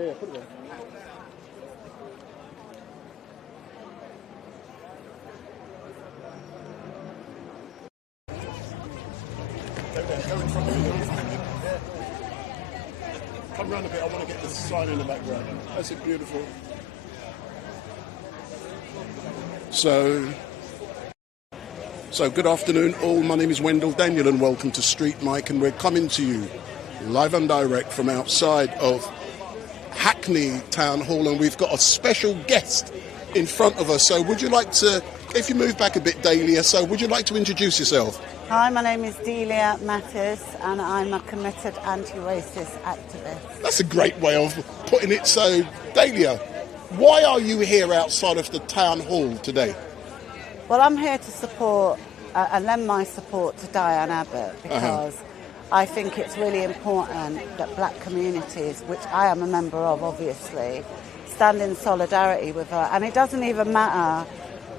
Yeah, put it on. Come round a bit, I want to get the sign in the background. That's it, beautiful. So good afternoon all, my name is Wendell Daniel and welcome to StreetMic, and we're coming to you live and direct from outside of Hackney Town Hall, and we've got a special guest in front of us. So would you like to, if you move back a bit, Dahlia, so would you like to introduce yourself? Hi, my name is Delia Mattis and I'm a committed anti-racist activist. That's a great way of putting it. So, Dahlia, why are you here outside of the town hall today? Well, I'm here to support and lend my support to Diane Abbott because I think it's really important that black communities, which I am a member of obviously, stand in solidarity with her. And it doesn't even matter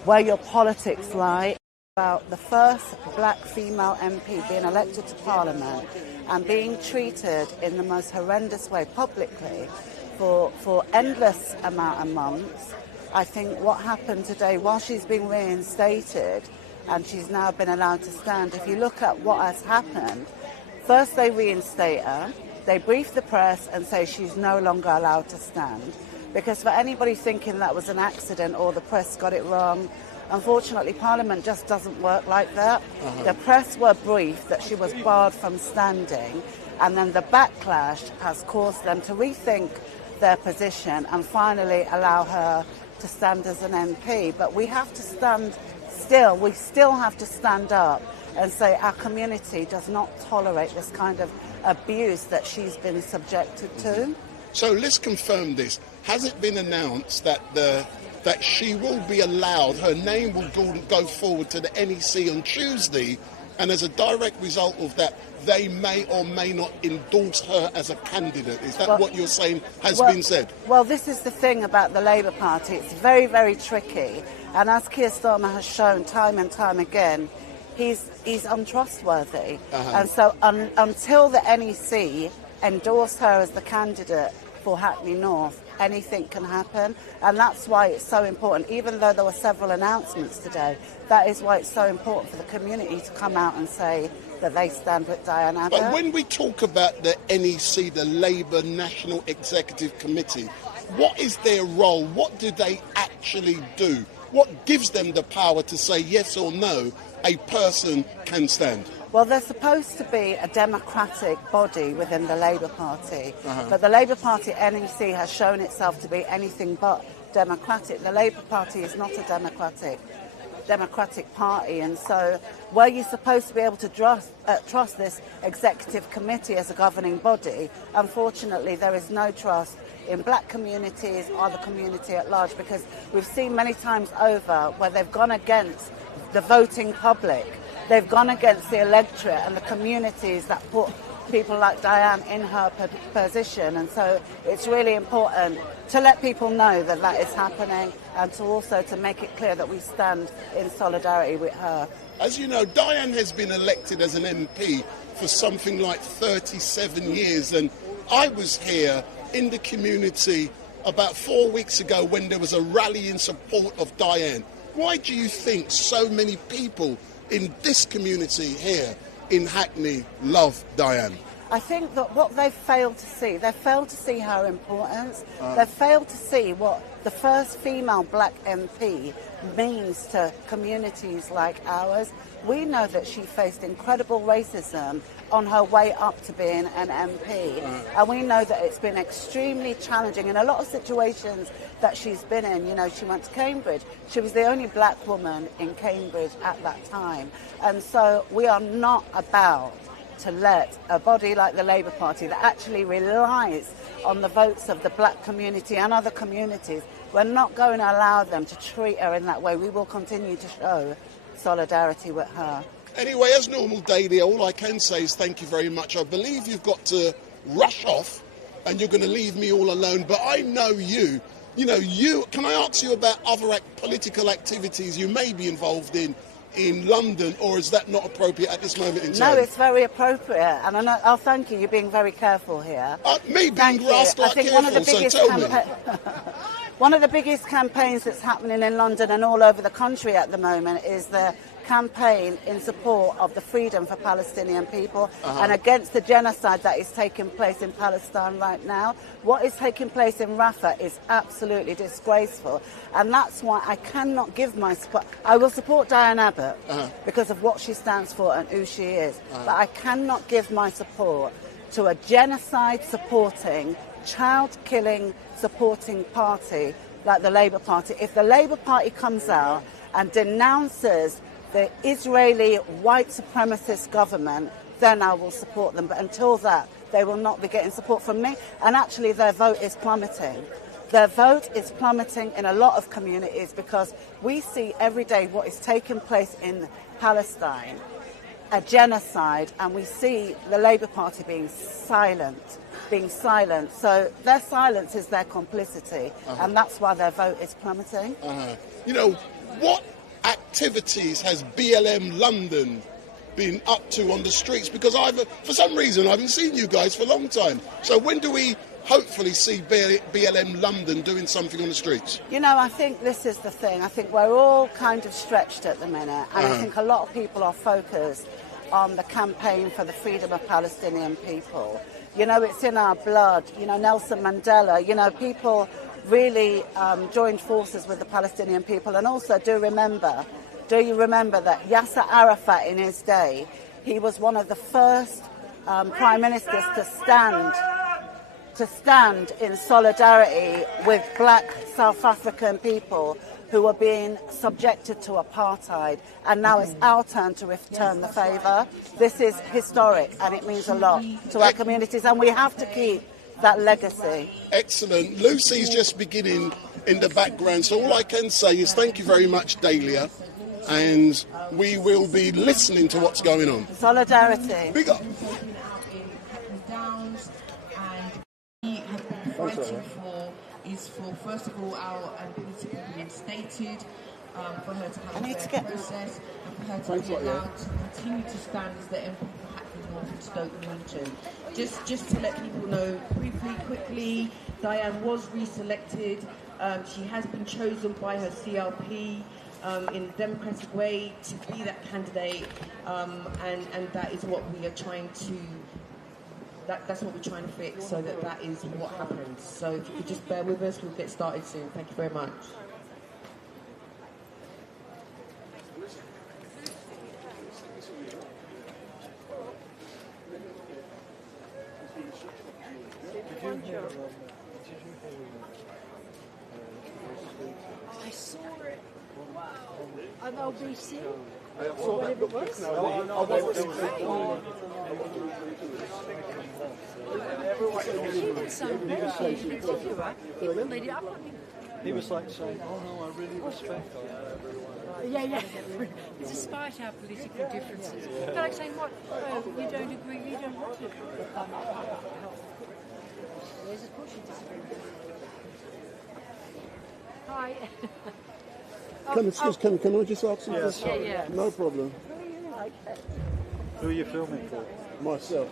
where your politics lie. About the first black female MP being elected to Parliament and being treated in the most horrendous way publicly for endless amount of months. I think what happened today, while she's been reinstated and she's now been allowed to stand, if you look at what has happened, first they reinstate her, they brief the press and say she's no longer allowed to stand. Because for anybody thinking that was an accident or the press got it wrong, unfortunately, Parliament just doesn't work like that. The press were briefed that she was barred from standing, and then the backlash has caused them to rethink their position and finally allow her to stand as an MP. But we have to stand still. We still have to stand up and say our community does not tolerate this kind of abuse that she's been subjected to. So let's confirm this. Has it been announced that that she will be allowed, her name will go forward to the NEC on Tuesday, and as a direct result of that, they may or may not endorse her as a candidate? Is that what you're saying has been said? Well, this is the thing about the Labour Party. It's very, very tricky. And as Keir Starmer has shown time and time again, he's untrustworthy. And so until the NEC endorse her as the candidate for Hackney North, anything can happen, and that's why it's so important. Even though there were several announcements today, that is why it's so important for the community to come out and say that they stand with Diane Abbott. But when we talk about the NEC, the Labour National Executive Committee, what is their role? What do they actually do? What gives them the power to say yes or no, a person can stand? Well, there's supposed to be a democratic body within the Labour Party, but the Labour Party NEC has shown itself to be anything but democratic. The Labour Party is not a democratic party, and so where you're supposed to be able to trust this executive committee as a governing body, unfortunately there is no trust in black communities or the community at large, because we've seen many times over where they've gone against the voting public. They've gone against the electorate and the communities that put people like Diane in her position. And so it's really important to let people know that that is happening, and to also to make it clear that we stand in solidarity with her. As you know, Diane has been elected as an MP for something like 37 years. And I was here in the community about 4 weeks ago when there was a rally in support of Diane. Why do you think so many people in this community here in Hackney love Diane? I think that what they've failed to see, they've failed to see her importance. They've failed to see what the first female black MP means to communities like ours. We know that she faced incredible racism on her way up to being an MP. And we know that it's been extremely challenging in a lot of situations that she's been in. You know, she went to Cambridge. She was the only black woman in Cambridge at that time. And so we are not about to let a body like the Labour Party that actually relies on the votes of the black community and other communities, we're not going to allow them to treat her in that way. We will continue to show solidarity with her. Anyway, as normal, Dahlia, all I can say is thank you very much. I believe you've got to rush off and you're going to leave me all alone, but I know you. You know, can I ask you about other political activities you may be involved in in London, or is that not appropriate at this moment in time? No, it's very appropriate, and I know, I'll thank you. You're being very careful here. Me being Thank you. rascal I think careful, so tell me. One of the biggest campaigns that's happening in London and all over the country at the moment is the campaign in support of the freedom for Palestinian people and against the genocide that is taking place in Palestine right now. What is taking place in Rafah is absolutely disgraceful, and that's why I cannot give my support. I will support Diane Abbott because of what she stands for and who she is, but I cannot give my support to a genocide-supporting, child-killing supporting party like the Labour Party. If the Labour Party comes out and denounces the Israeli white supremacist government, then I will support them. But until that, they will not be getting support from me. And actually, their vote is plummeting. Their vote is plummeting in a lot of communities because we see every day what is taking place in Palestine, a genocide, and we see the Labour Party being silent. So their silence is their complicity, and that's why their vote is plummeting. You know, what activities has BLM London been up to on the streets? Because for some reason, I haven't seen you guys for a long time. So when do we hopefully see BLM London doing something on the streets? You know, I think this is the thing. I think we're all kind of stretched at the minute, and I think a lot of people are focused on the campaign for the freedom of Palestinian people. You know, it's in our blood. You know, Nelson Mandela, you know, people really joined forces with the Palestinian people. And also do you remember that Yasser Arafat in his day, he was one of the first prime ministers to stand in solidarity with black South African people who were being subjected to apartheid, and now it's our turn to return the favour. This is historic, and it means a lot to our communities, and we have to keep that legacy. Excellent. Lucy's just beginning in the background, so all I can say is thank you very much, Dahlia, and we will be listening to what's going on. Solidarity. Big up. Is for, first of all, our ability to be reinstated, for her to have a fair process, and for her to be allowed to continue to stand as the MP for Hackney North and Stoke Newington. Just to let people know briefly, quickly, Diane was reselected. She has been chosen by her CLP in a democratic way to be that candidate, and that is what we are trying to. That's what we're trying to fix, so that is what happens. So if you could just bear with us, we'll get started soon. Thank you very much. I saw it. Wow. On LBC. Or whatever it was. It was great. She did some He was like saying, oh no, I really respect her. Yeah. Despite our political differences. But like saying, what? You don't agree, you don't want to. There's of course you disagree. Hi. Can I just ask you this? Yeah. No problem. Who are you filming for? Myself.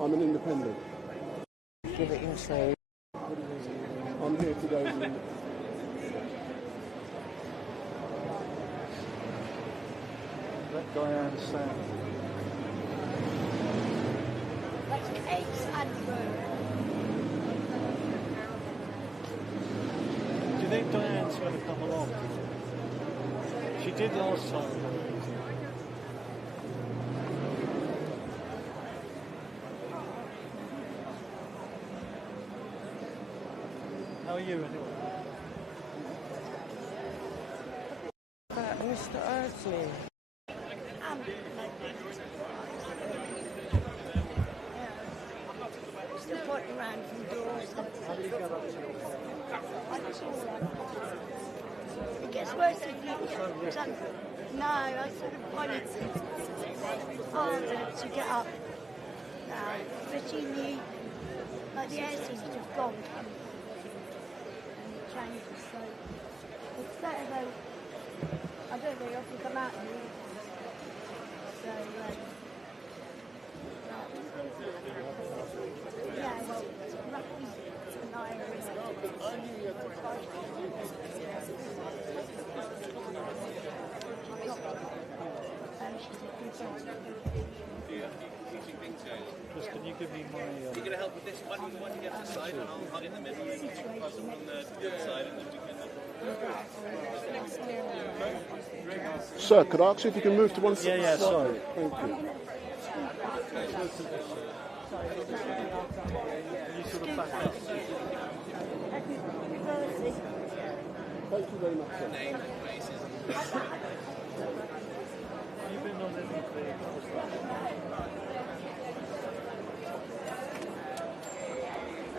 I'm an independent. Give it your say. I'm here today as an independent. Let Diane stand. Do you think Diane's going to come along? She did last time. How are you anyway? Mr. Ardsley. Still pointing around from doors. It gets worse if you no, I sort of find it harder to get up now, especially in the, like the air seems to have gone. changes. So it's better though. I don't very often come out here. So yeah, well, roughly tonight is Chris, can you give me my... You're going to help with this one? You want to get to the side and I'll hug in the middle and you can pass them on the other side and then we can... Sir, could I ask you if you can move to one side? Yeah, sorry. Thank you. Can you sort of back up? Thank you very much, sir. You've been on any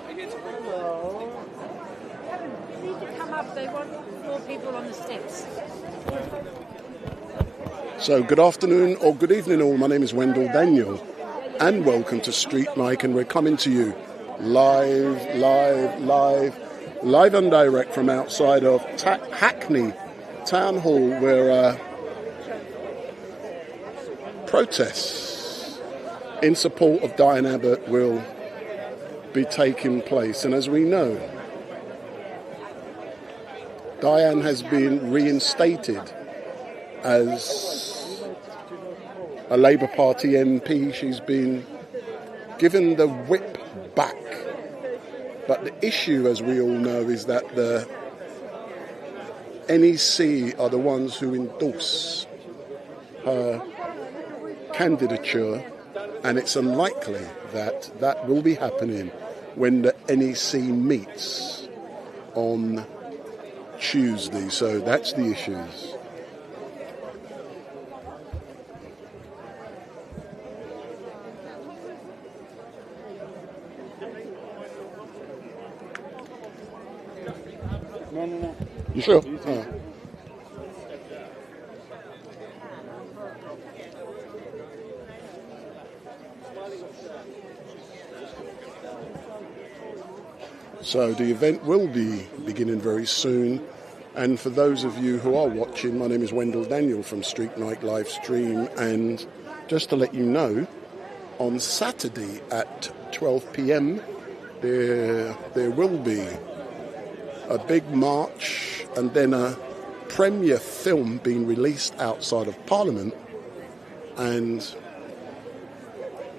You need to come up. They want more people on the steps. So good afternoon or good evening all, my name is Wendell Daniel and welcome to StreetMic, and we're coming to you live and direct from outside of Hackney Town Hall, where protests in support of Diane Abbott will be taking place. And as we know, Diane has been reinstated as a Labour Party MP. She's been given the whip back. But the issue, as we all know, is that the NEC are the ones who endorse her candidature, and it's unlikely that that will be happening when the NEC meets on Tuesday. So that's the issues. No. You sure? Oh. So the event will be beginning very soon. And for those of you who are watching, my name is Wendell Daniel from StreetMic LiveStream. And just to let you know, on Saturday at 12 p.m, there will be a big march and then a premiere film being released outside of Parliament, and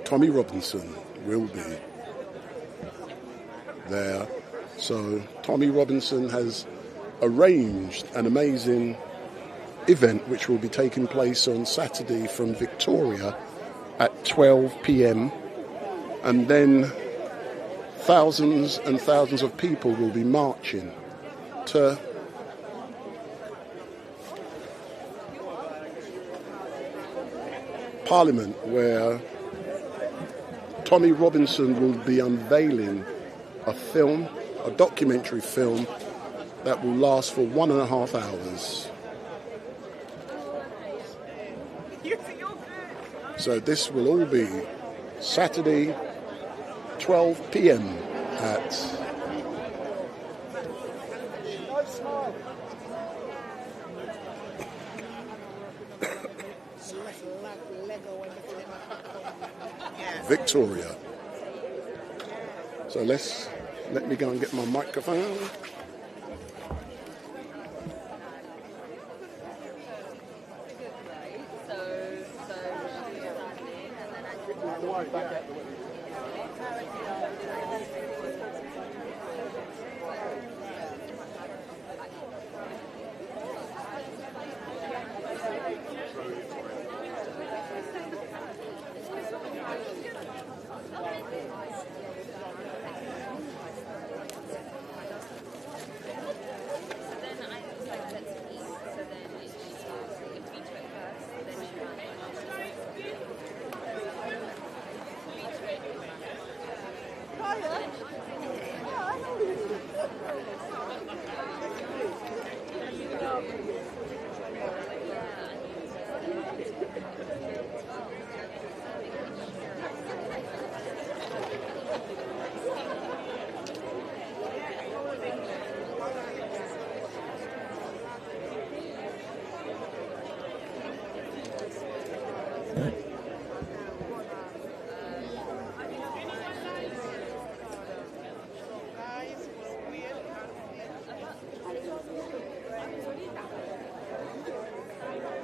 Tommy Robinson will be there. So Tommy Robinson has arranged an amazing event which will be taking place on Saturday from Victoria at 12 p.m, and then thousands and thousands of people will be marching to Parliament, where Tommy Robinson will be unveiling a film, a documentary film that will last for 1.5 hours. So this will all be Saturday, 12 p.m. at Victoria. So let me go and get my microphone.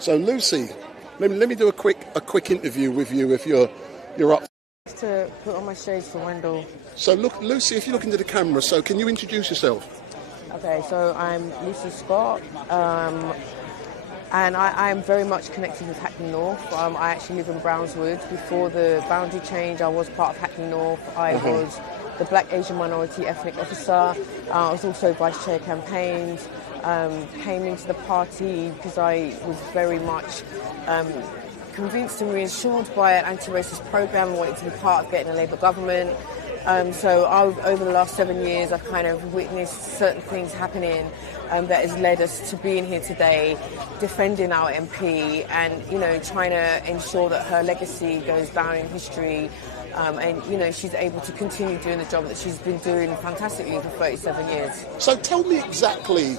So Lucy, let me do a quick interview with you if you're up. To put on my shades for Wendell. So look, Lucy, if you look into the camera, so can you introduce yourself? Okay, so I'm Lucy Scott, and I'm very much connected with Hackney North. I actually live in Brownswood. Before the boundary change, I was part of Hackney North. I was the Black Asian Minority Ethnic Officer. I was also Vice Chair campaigns. Came into the party because I was very much convinced and reassured by an anti-racist programme and wanted to be part of getting a Labour government. So over the last 7 years, I've kind of witnessed certain things happening that has led us to being here today, defending our MP and, you know, trying to ensure that her legacy goes down in history. And, you know, she's able to continue doing the job that she's been doing fantastically for 37 years. So tell me exactly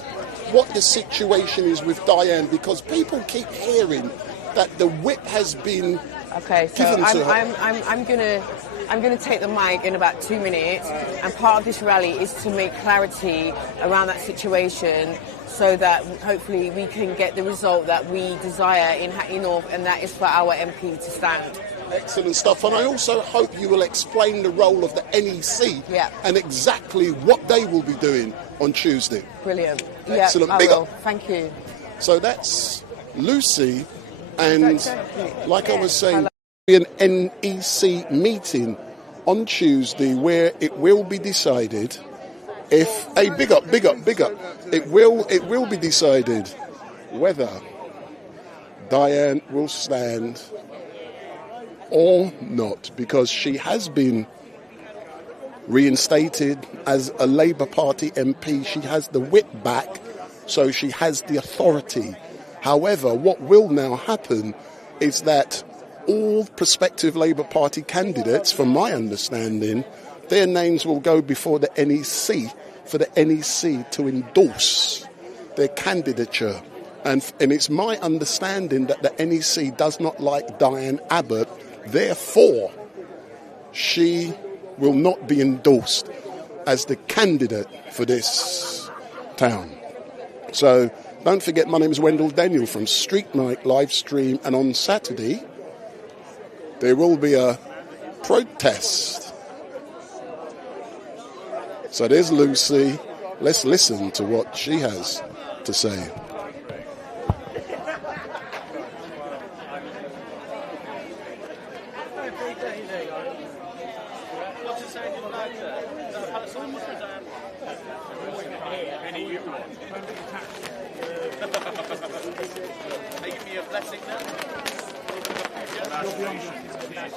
what the situation is with Diane, because people keep hearing that the whip has been given to her. I'm gonna take the mic in about 2 minutes, and part of this rally is to make clarity around that situation so that hopefully we can get the result that we desire in Hackney North, and that is for our MP to stand. Excellent stuff, and I also hope you will explain the role of the NEC and exactly what they will be doing on Tuesday. Brilliant. Excellent. Yeah, Big up. Thank you. So that's Lucy, and like I was saying, an NEC meeting on Tuesday where it will be decided if big up. It will be decided whether Diane will stand or not, because she has been reinstated as a Labour Party MP. She has the whip back, so she has the authority. However, what will now happen is that all prospective Labour Party candidates, from my understanding, their names will go before the NEC for the NEC to endorse their candidature. And it's my understanding that the NEC does not like Diane Abbott, therefore she will not be endorsed as the candidate for this town. So don't forget, my name is Wendell Daniel from StreetMic LiveStream, and on Saturday there will be a protest. So there's Lucy. Let's listen to what she has to say.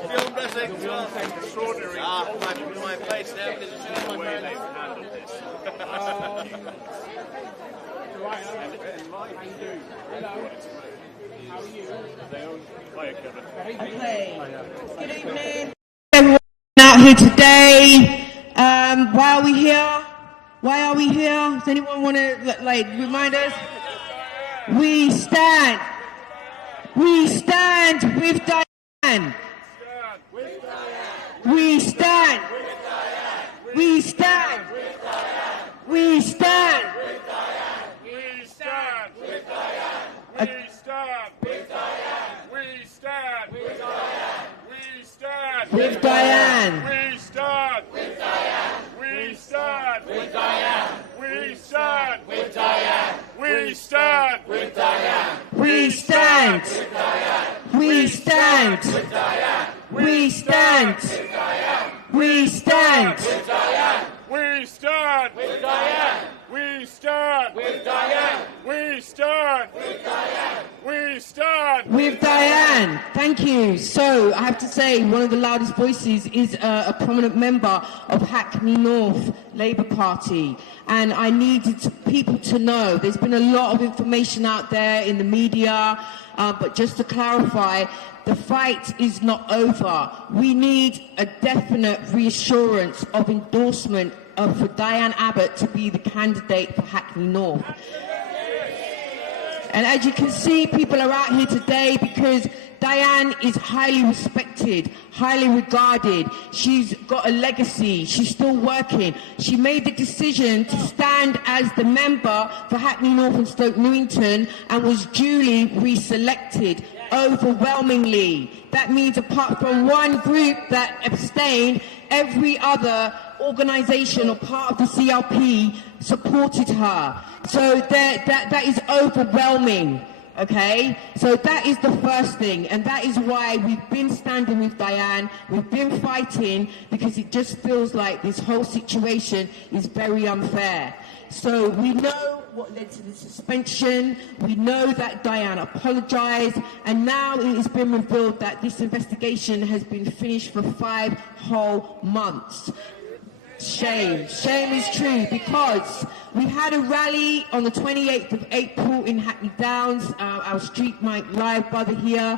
Beyond blessing, extraordinary. My place now because it's my way handled this. Good evening, everyone out here today. Why are we here? Why are we here? Does anyone want to remind us? We stand with Diane. We stand. We stand. We stand. We stand with Diane. We stand with Diane. We stand with Diane. We stand with Diane. We stand with Diane. We stand with Diane. We stand with Diane. We stand with Diane. We stand with Diane. We stand with Diane. We stand with Diane. We stand with Diane. We stand with Diane. We stand with Diane. We stand with Diane. We stand with Diane. Thank you. So I have to say, one of the loudest voices is a prominent member of Hackney North Labour Party, and I needed people to know there's been a lot of information out there in the media, but just to clarify, the fight is not over. We need a definite reassurance of endorsement for Diane Abbott to be the candidate for Hackney North. And as you can see, people are out here today because Diane is highly respected, highly regarded. She's got a legacy. She's still working. She made the decision to stand as the member for Hackney North and Stoke Newington and was duly reselected overwhelmingly. That means apart from one group that abstained, every other organisation or part of the CLP supported her. So that is overwhelming. Okay, so that is the first thing, and that is why we've been standing with Diane, we've been fighting, because it just feels like this whole situation is very unfair. So we know what led to the suspension, we know that Diane apologised, and now it has been revealed that this investigation has been finished for 5 whole months. Shame. Shame is true, because we had a rally on the 28th of April in Hackney Downs. Our StreetMic live brother here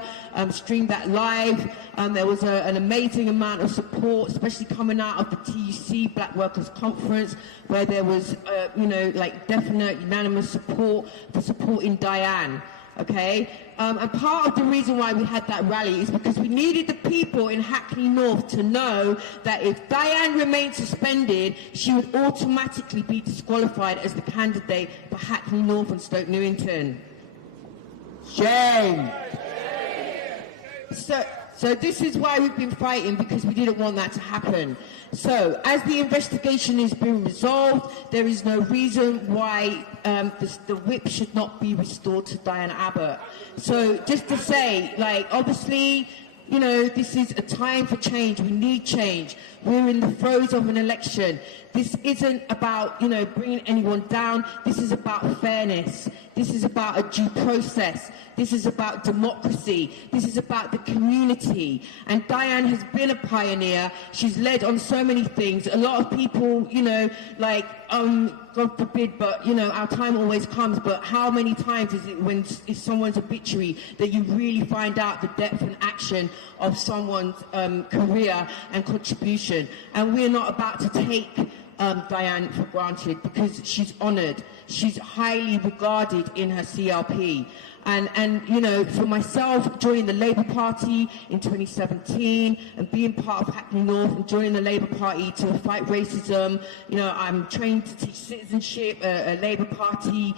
streamed that live. There was an amazing amount of support, especially coming out of the TUC Black Workers Conference, where there was, like definite unanimous support for supporting Diane. Okay, and part of the reason why we had that rally is because we needed the people in Hackney North to know that if Diane remained suspended, she would automatically be disqualified as the candidate for Hackney North and Stoke Newington. Shame. So this is why we've been fighting, because we didn't want that to happen. So as the investigation has been resolved, there is no reason why the whip should not be restored to Diane Abbott. So just to say, like, obviously, you know, this is a time for change. We need change. We're in the throes of an election. This isn't about, you know, bringing anyone down. This is about fairness. This is about a due process. This is about democracy. This is about the community. And Diane has been a pioneer. She's led on so many things. A lot of people, you know, like, God forbid, but, you know, our time always comes. But how many times is it when it's someone's obituary that you really find out the depth and action of someone's career and contribution? And we're not about to take Diane for granted, because she's honoured. She's highly regarded in her CLP. And you know, for myself, joining the Labour Party in 2017 and being part of Hackney North and joining the Labour Party to fight racism, you know, I'm trained to teach citizenship, a Labour Party,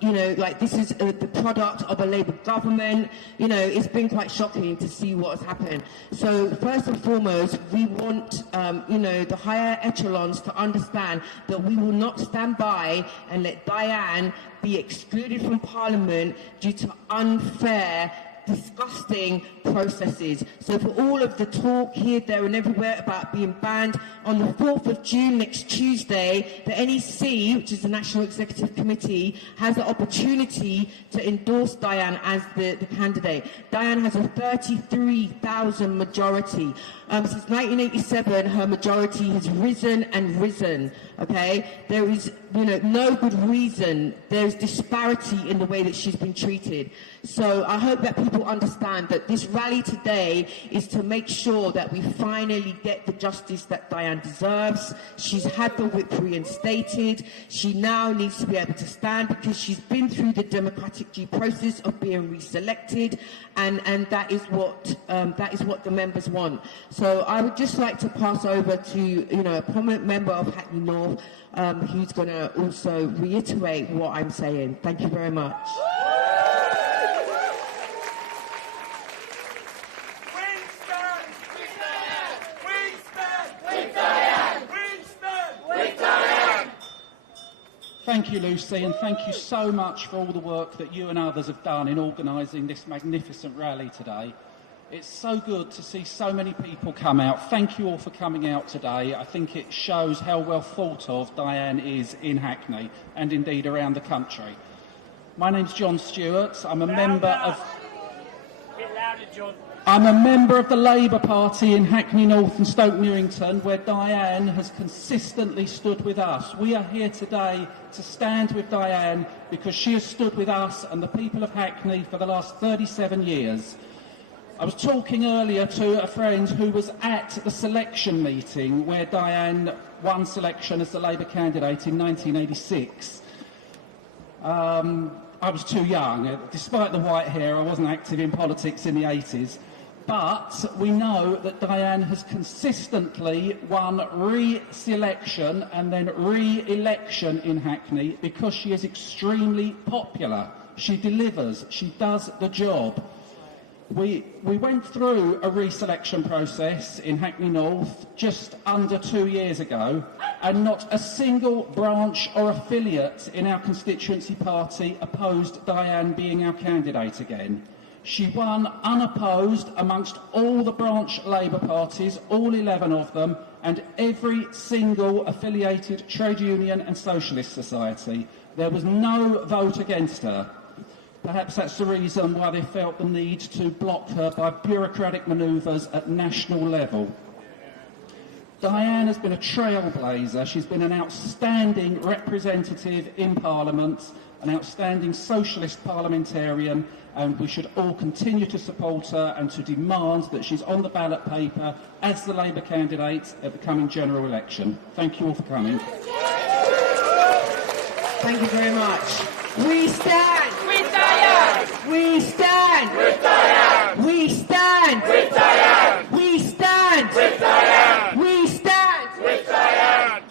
you know, like this is the product of a Labour government. You know, it's been quite shocking to see what has happened. So first and foremost, we want, you know, the higher echelons to understand that we will not stand by and let Diane be excluded from Parliament due to unfair, disgusting processes. So for all of the talk here, there and everywhere about being banned, on the 4th of June, next Tuesday, the NEC, which is the National Executive Committee, has the opportunity to endorse Diane as the candidate. Diane has a 33,000 majority. Since 1987, her majority has risen and risen. Okay, there is, you know, no good reason. There's disparity in the way that she's been treated. So I hope that people understand that this rally today is to make sure that we finally get the justice that Diane deserves. She's had the whip reinstated. She now needs to be able to stand, because she's been through the democratic due process of being reselected, and that is what the members want. So I would just like to pass over to, you know, a prominent member of Hackney North, who's going to also reiterate what I'm saying. Thank you very much. Thank you, Lucy, and thank you so much for all the work that you and others have done in organising this magnificent rally today. It's so good to see so many people come out. Thank you all for coming out today. I think it shows how well thought of Diane is in Hackney and indeed around the country. My name's John Stewart. I'm a member of... I'm a member of the Labour Party in Hackney North and Stoke Newington, where Diane has consistently stood with us. We are here today to stand with Diane because she has stood with us and the people of Hackney for the last 37 years. I was talking earlier to a friend who was at the selection meeting where Diane won selection as the Labour candidate in 1986. I was too young. Despite the white hair, I wasn't active in politics in the 80s. But we know that Diane has consistently won re-selection and then re-election in Hackney because she is extremely popular. She delivers. She does the job. We went through a re-selection process in Hackney North just under 2 years ago, and not a single branch or affiliate in our constituency party opposed Diane being our candidate again. She won unopposed amongst all the branch Labour parties, all 11 of them, and every single affiliated trade union and socialist society. There was no vote against her. Perhaps that's the reason why they felt the need to block her by bureaucratic manoeuvres at national level. Diane has been a trailblazer. She's been an outstanding representative in Parliament, an outstanding socialist parliamentarian, and we should all continue to support her and to demand that she's on the ballot paper as the Labour candidate at the coming general election. Thank you all for coming. Thank you very much. We stand With Diane! We stand With Diane! We stand With Diane! We stand With Diane! We stand With Diane!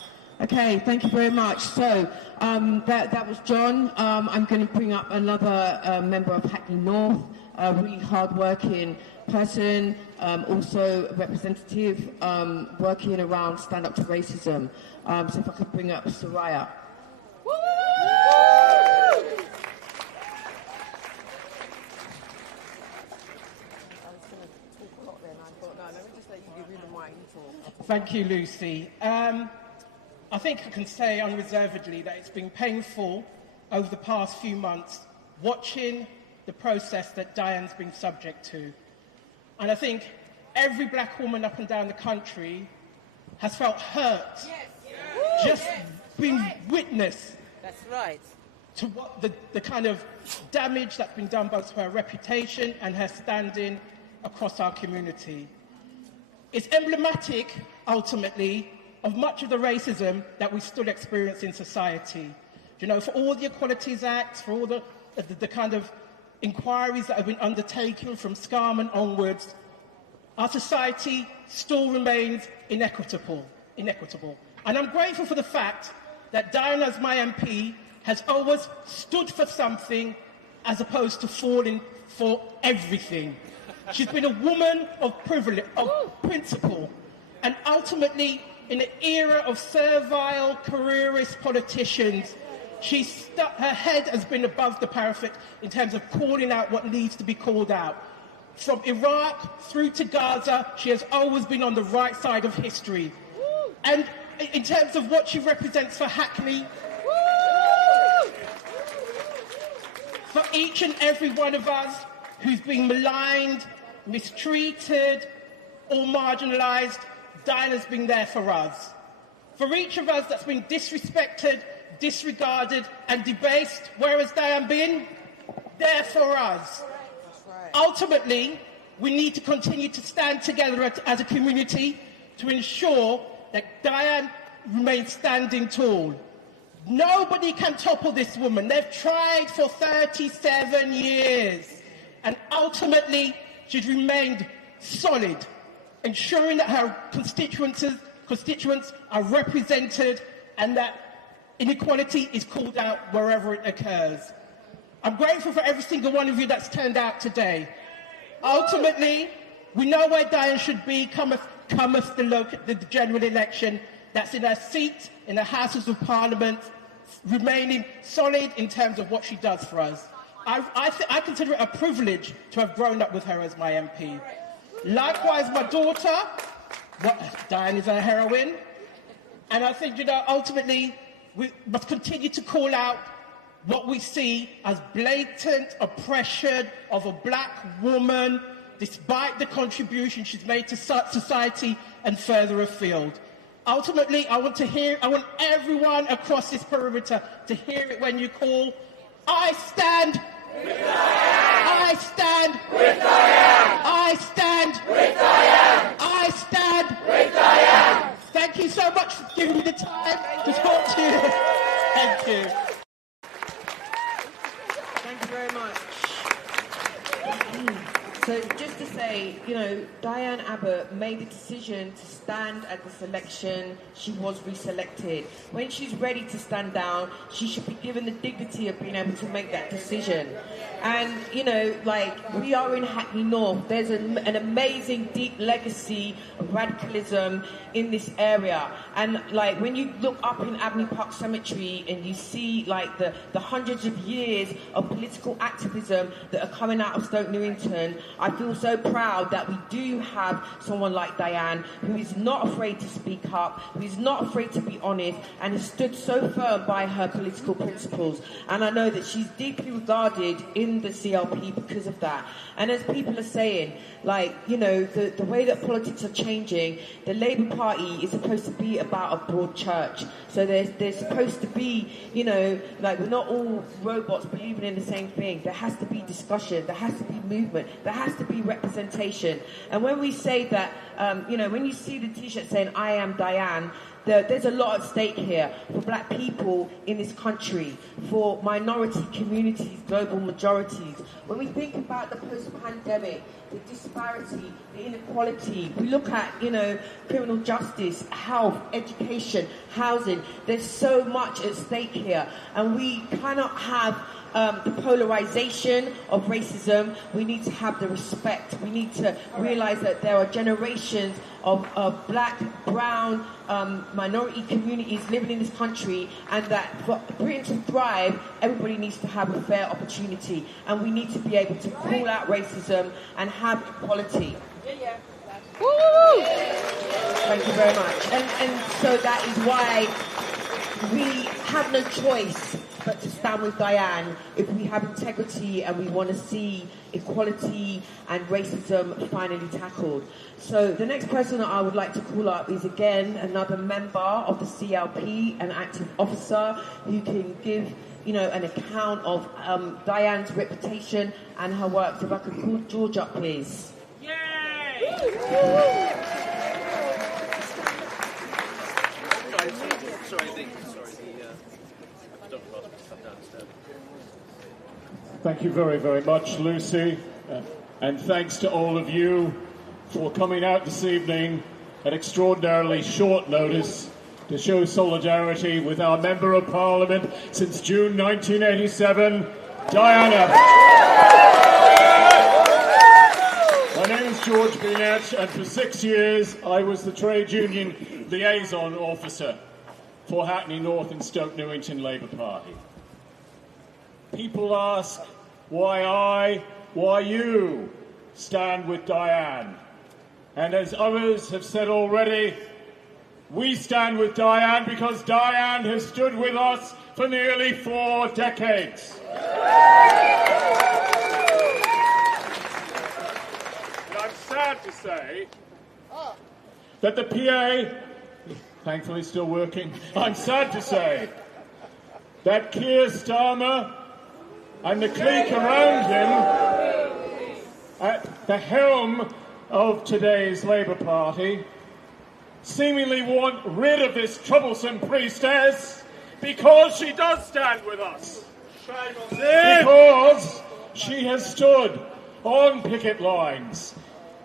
Okay, thank you very much. So that was John. I'm going to bring up another member of Hackney North, a really hard-working person, also a representative working around stand up to racism. So if I could bring up Soraya. Thank you, Lucy. I think I can say unreservedly that it's been painful over the past few months watching the process that Diane's been subject to. And I think every black woman up and down the country has felt hurt, just being witness to what the kind of damage that's been done both to her reputation and her standing across our community. It's emblematic, ultimately, of much of the racism that we still experience in society. You know, for all the Equalities Acts, for all the kind of inquiries that have been undertaken from Scarman onwards, our society still remains inequitable. And I'm grateful for the fact that Diane, as my MP, has always stood for something as opposed to falling for everything. She's been a woman of privilege, of principle, and ultimately, in an era of servile, careerist politicians, her head has been above the parapet in terms of calling out what needs to be called out. From Iraq through to Gaza, she has always been on the right side of history. And in terms of what she represents for Hackney, for each and every one of us who's been maligned, mistreated, or marginalised, Diane has been there for us. For each of us that's been disrespected, disregarded, and debased, where has Diane been? There for us. Ultimately, we need to continue to stand together as a community to ensure that Diane remains standing tall. Nobody can topple this woman. They've tried for 37 years. And ultimately, she's remained solid, ensuring that her constituents are represented and that inequality is called out wherever it occurs. I'm grateful for every single one of you that's turned out today. Ultimately, we know where Diane should be cometh the general election. That's in her seat in the Houses of Parliament, remaining solid in terms of what she does for us. I consider it a privilege to have grown up with her as my MP. Likewise, my daughter, Diane is a heroine, and I think, ultimately, we must continue to call out what we see as blatant oppression of a black woman, despite the contribution she's made to society and further afield. Ultimately, I want everyone across this perimeter to hear it when you call, I stand with Diane. I stand with Diane. I stand with Diane. I stand with Diane. Thank you so much for giving me the time to talk to you. Thank you. very much. So just to say, you know, Diane Abbott made the decision to stand at this election. She was reselected. When she's ready to stand down, she should be given the dignity of being able to make that decision. And, you know, like, we are in Hackney North. There's an amazing deep legacy of radicalism in this area. And, like, when you look up in Abney Park Cemetery and you see, like, the hundreds of years of political activism that are coming out of Stoke Newington, I feel so proud that we do have someone like Diane who is not afraid to speak up, who is not afraid to be honest, and has stood so firm by her political principles. And I know that she's deeply regarded in the CLP because of that. And as people are saying, like, you know, the way that politics are changing, the Labour Party is supposed to be about a broad church. So there's supposed to be, you know, like, we're not all robots believing in the same thing. There has to be discussion, there has to be movement, there has to be representation. And when we say that, you know, when you see the T-shirt saying, I am Diane, there's a lot at stake here for black people in this country, for minority communities, global majorities. When we think about the post-pandemic, the disparity, the inequality, we look at, you know, criminal justice, health, education, housing, there's so much at stake here. And we cannot have the polarization of racism. We need to have the respect. We need to realize that there are generations of black, brown, minority communities living in this country, and that for Britain to thrive, everybody needs to have a fair opportunity, and we need to be able to call out racism and have equality. Woo! Thank you very much. And so that is why we have no choice but to stand with Diane if we have integrity and we want to see equality and racism finally tackled. So the next person that I would like to call up is again another member of the CLP, an active officer who can give, you know, an account of Diane's reputation and her work. So if I could call George up, please. Yay! Thank you very, very much, Lucy. And thanks to all of you for coming out this evening at extraordinarily short notice to show solidarity with our Member of Parliament since June 1987, Diane Abbott. My name is George Binet, and for 6 years I was the trade union liaison officer for Hackney North and Stoke Newington Labour Party. People ask why you stand with Diane. And as others have said already, we stand with Diane because Diane has stood with us for nearly 4 decades. And I'm sad to say that the PA, thankfully still working, I'm sad to say that Keir Starmer and the clique around him at the helm of today's Labour Party seemingly want rid of this troublesome priestess because she does stand with us. Because she has stood on picket lines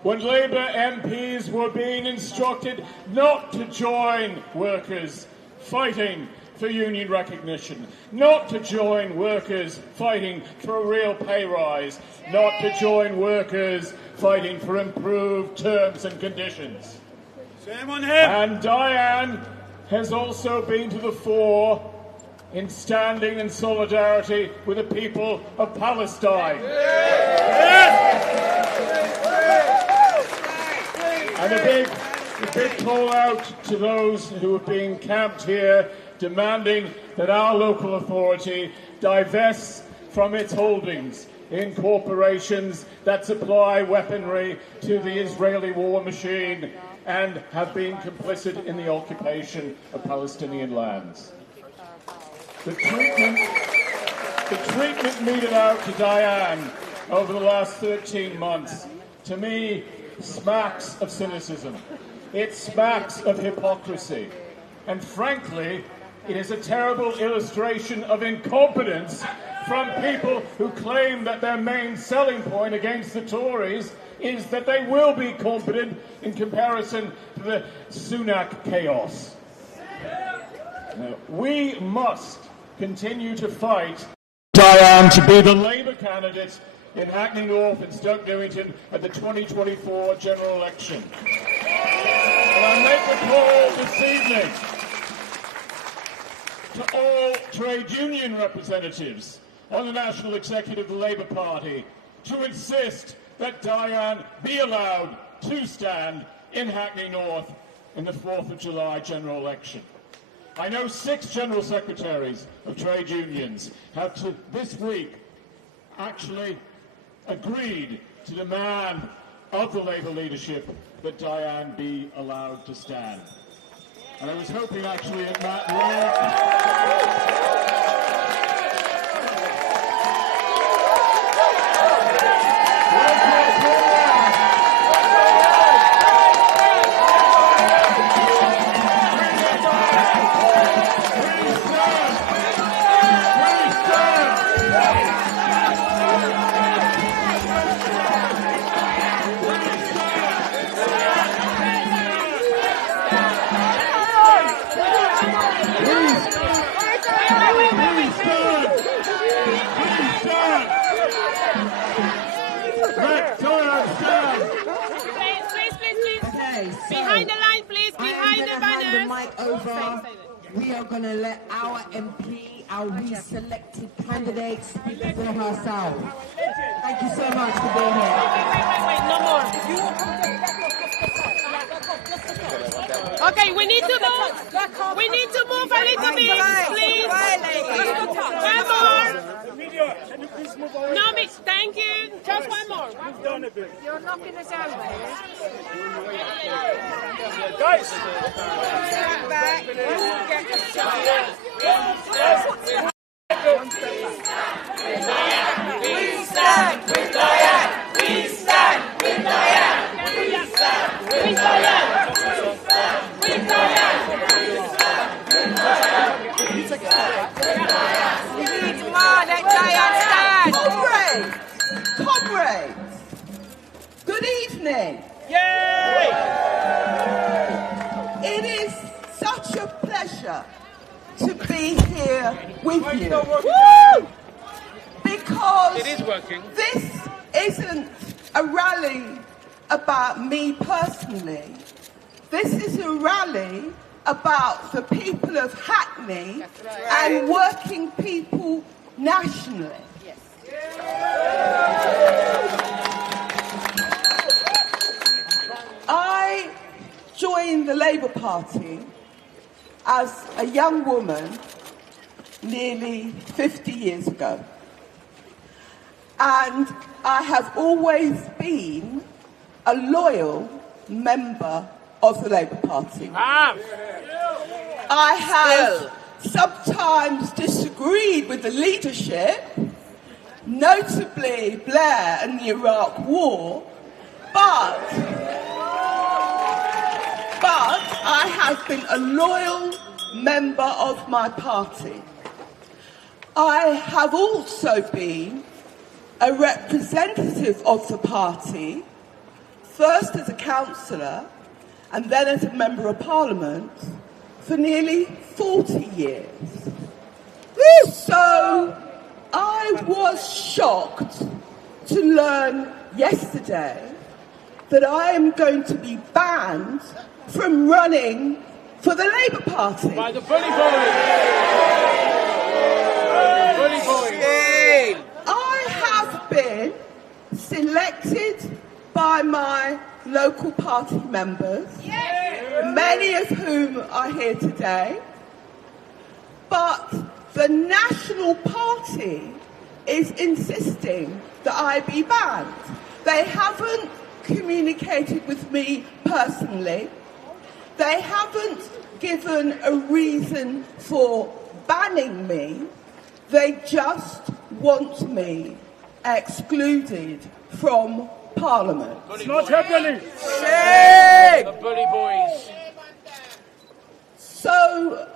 when Labour MPs were being instructed not to join workers fighting for union recognition, not to join workers fighting for a real pay rise, not to join workers fighting for improved terms and conditions. Shame on him. And Diane has also been to the fore in standing in solidarity with the people of Palestine. And a big call out to those who have been camped here demanding that our local authority divests from its holdings in corporations that supply weaponry to the Israeli war machine and have been complicit in the occupation of Palestinian lands. The treatment meted out to Diane over the last 13 months, to me, smacks of cynicism. It smacks of hypocrisy. And frankly, it is a terrible illustration of incompetence from people who claim that their main selling point against the Tories is that they will be competent in comparison to the Sunak chaos. We must continue to fight Diane to be the Labour candidate in Hackney North and Stoke Newington at the 2024 general election. And I make a call this evening to all trade union representatives on the National Executive of the Labour Party to insist that Diane be allowed to stand in Hackney North in the 4th of July general election. I know 6 general secretaries of trade unions have this week actually agreed to demand of the Labour leadership that Diane be allowed to stand. And I was hoping actually at Matt We are going to let our MP, our reselected candidate, speak for herself. Thank you so much for being here. Wait, no more. Okay, we need to move. We need to move a little bit, please. One more. No, thank you. Just one more. You're knocking us out. Guys. Back. We stand with Diane. We stand with Diane. We stand with Diane. With Diane. We demand that Diane stand. Comrades, good evening. Yay! It is such a pleasure to be here with you. Woo! Because it is working. This isn't a rally about me personally. This is a rally about the people of Hackney and working people nationally. I joined the Labour Party as a young woman nearly 50 years ago. And I have always been a loyal member of the Labour Party. I have sometimes disagreed with the leadership, notably Blair and the Iraq War, but I have been a loyal member of my party. I have also been a representative of the party, first as a councillor and then as a member of parliament for nearly 40 years. So I was shocked to learn yesterday that I am going to be banned from running for the Labour Party. By the bully boys! Bully boys! I have been selected by my local party members, many of whom are here today, but the National Party is insisting that I be banned. They haven't communicated with me personally. They haven't given a reason for banning me. They just want me excluded from Parliament. It's not happening. Shame! The bully boys. So,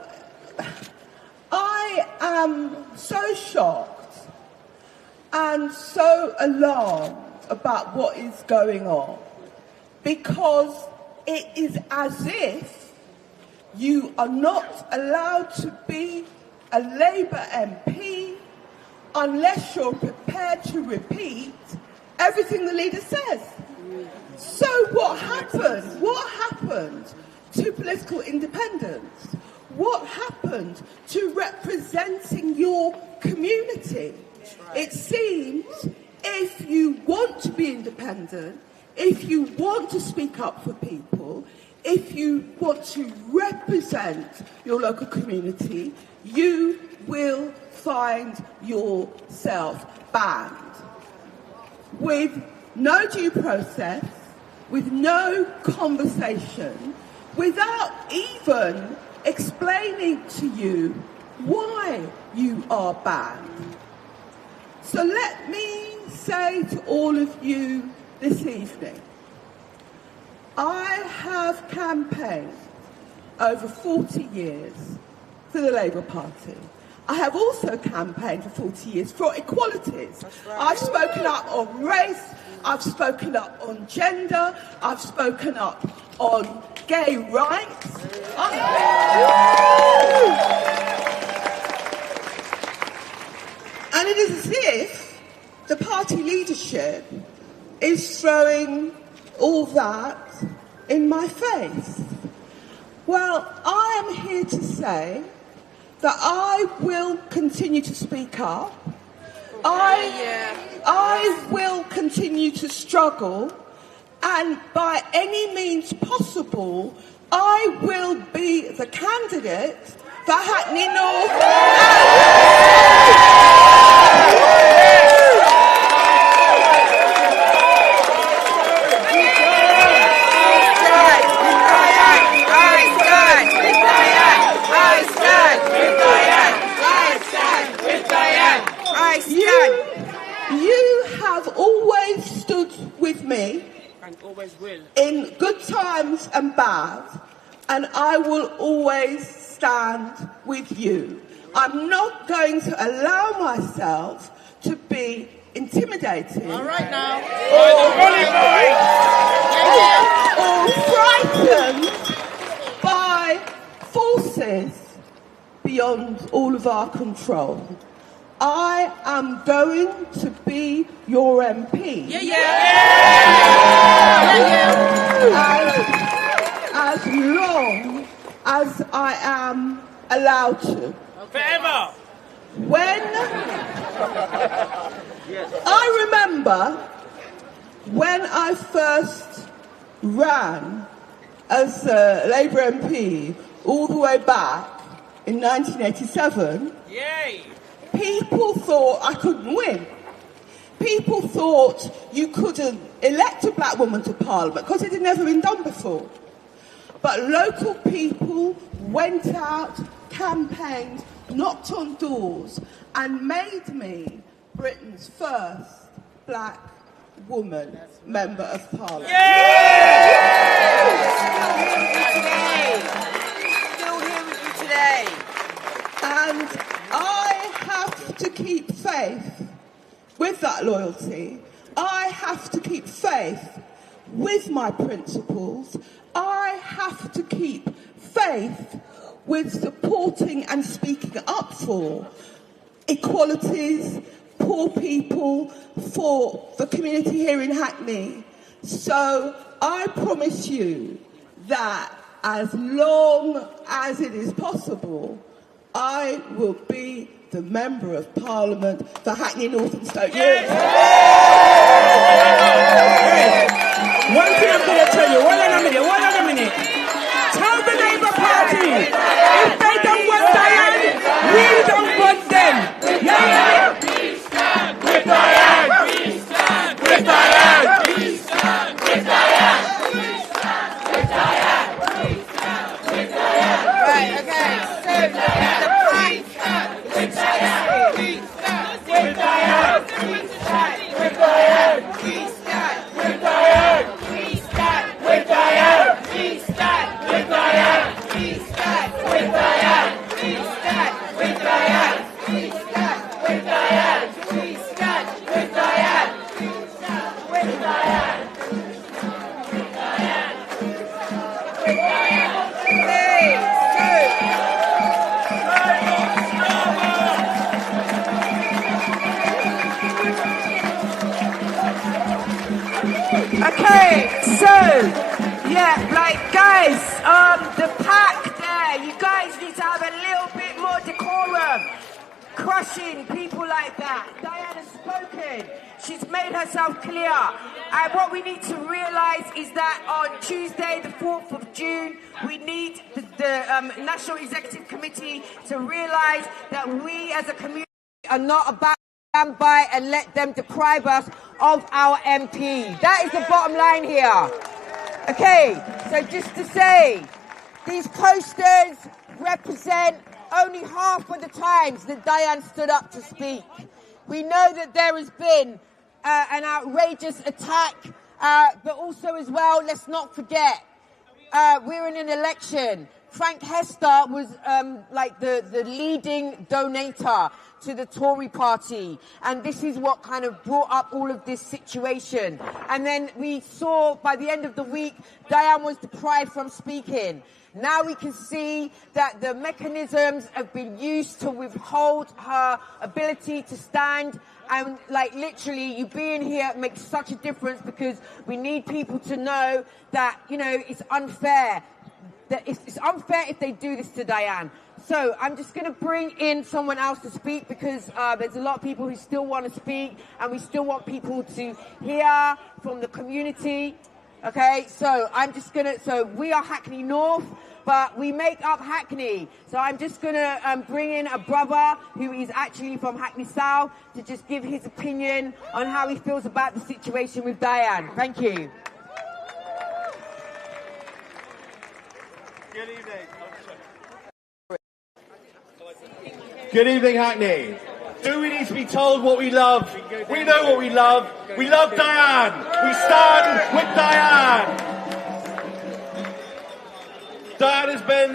I am so shocked and so alarmed about what is going on, because it is as if you are not allowed to be a Labour MP unless you're prepared to repeat everything the leader says. So what happened? What happened to political independence? What happened to representing your community? It seems if you want to be independent, if you want to speak up for people, if you want to represent your local community, you will find yourself banned. With no due process, with no conversation, without even explaining to you why you are banned. So let me say to all of you this evening, I have campaigned over 40 years for the Labour Party. I have also campaigned for 40 years for equalities. Right. I've spoken up on race, I've spoken up on gender, I've spoken up on gay rights. And it is as if the party leadership is throwing all that in my face. Well, I am here to say that I will continue to speak up. I will continue to struggle, and by any means possible, I will be the candidate for Hackney North. You have always stood with me, and always will, in good times and bad, and I will always stand with you. I'm not going to allow myself to be intimidated. All right now. Or frightened by forces beyond all of our control. I am going to be your MP. As long as I am allowed to. Forever. When I remember when I first ran as a Labour MP all the way back in 1987. Yay! People thought I couldn't win. People thought you couldn't elect a black woman to Parliament because it had never been done before. But local people went out, campaigned, knocked on doors, and made me Britain's first black woman member of Parliament. Still here with you today. And I have to keep faith with that loyalty. I have to keep faith with my principles. I have to keep faith with supporting and speaking up for equalities, poor people, for the community here in Hackney. So I promise you that as long as it is possible, I will be the Member of Parliament for Hackney North and Stoke Newington. One thing I'm going to tell you, hold on a minute. Tell the Labour Party, if they don't want Diane, we don't want them. Yeah. We stand with Diane. We stand with Diane. We stand with Diane. We stand with Diane. We stand with Diane. Right, okay. So the prize with Diane. We stand with Diane. We stand. Okay, so, yeah, like, guys, the pack there, you guys need to have a little bit more decorum. Crushing people like that. Diane has spoken. She's made herself clear. And what we need to realise is that on Tuesday, the 4th of June, we need the National Executive Committee to realise that we as a community are not about to stand by and let them deprive us of our MP. That is the bottom line here. Okay, so just to say, these posters represent only half of the times that Diane stood up to speak. We know that there has been an outrageous attack, but also as well, let's not forget, we're in an election. Frank Hester was like the leading donator to the Tory party, and this is what kind of brought up all of this situation. And then we saw by the end of the week, Diane was deprived from speaking. Now we can see that the mechanisms have been used to withhold her ability to stand, and like literally you being here makes such a difference, because we need people to know that, you know, it's unfair. That it's unfair if they do this to Diane. So I'm just going to bring in someone else to speak, because there's a lot of people who still want to speak, and we still want people to hear from the community. Okay, so I'm just going to, so we are Hackney North, but we make up Hackney. So I'm just going to bring in a brother who is actually from Hackney South to just give his opinion on how he feels about the situation with Diane. Thank you. Good evening. Good evening, Hackney. Do we need to be told what we love? We know what we love. We love Diane. We stand with Diane. Diane has been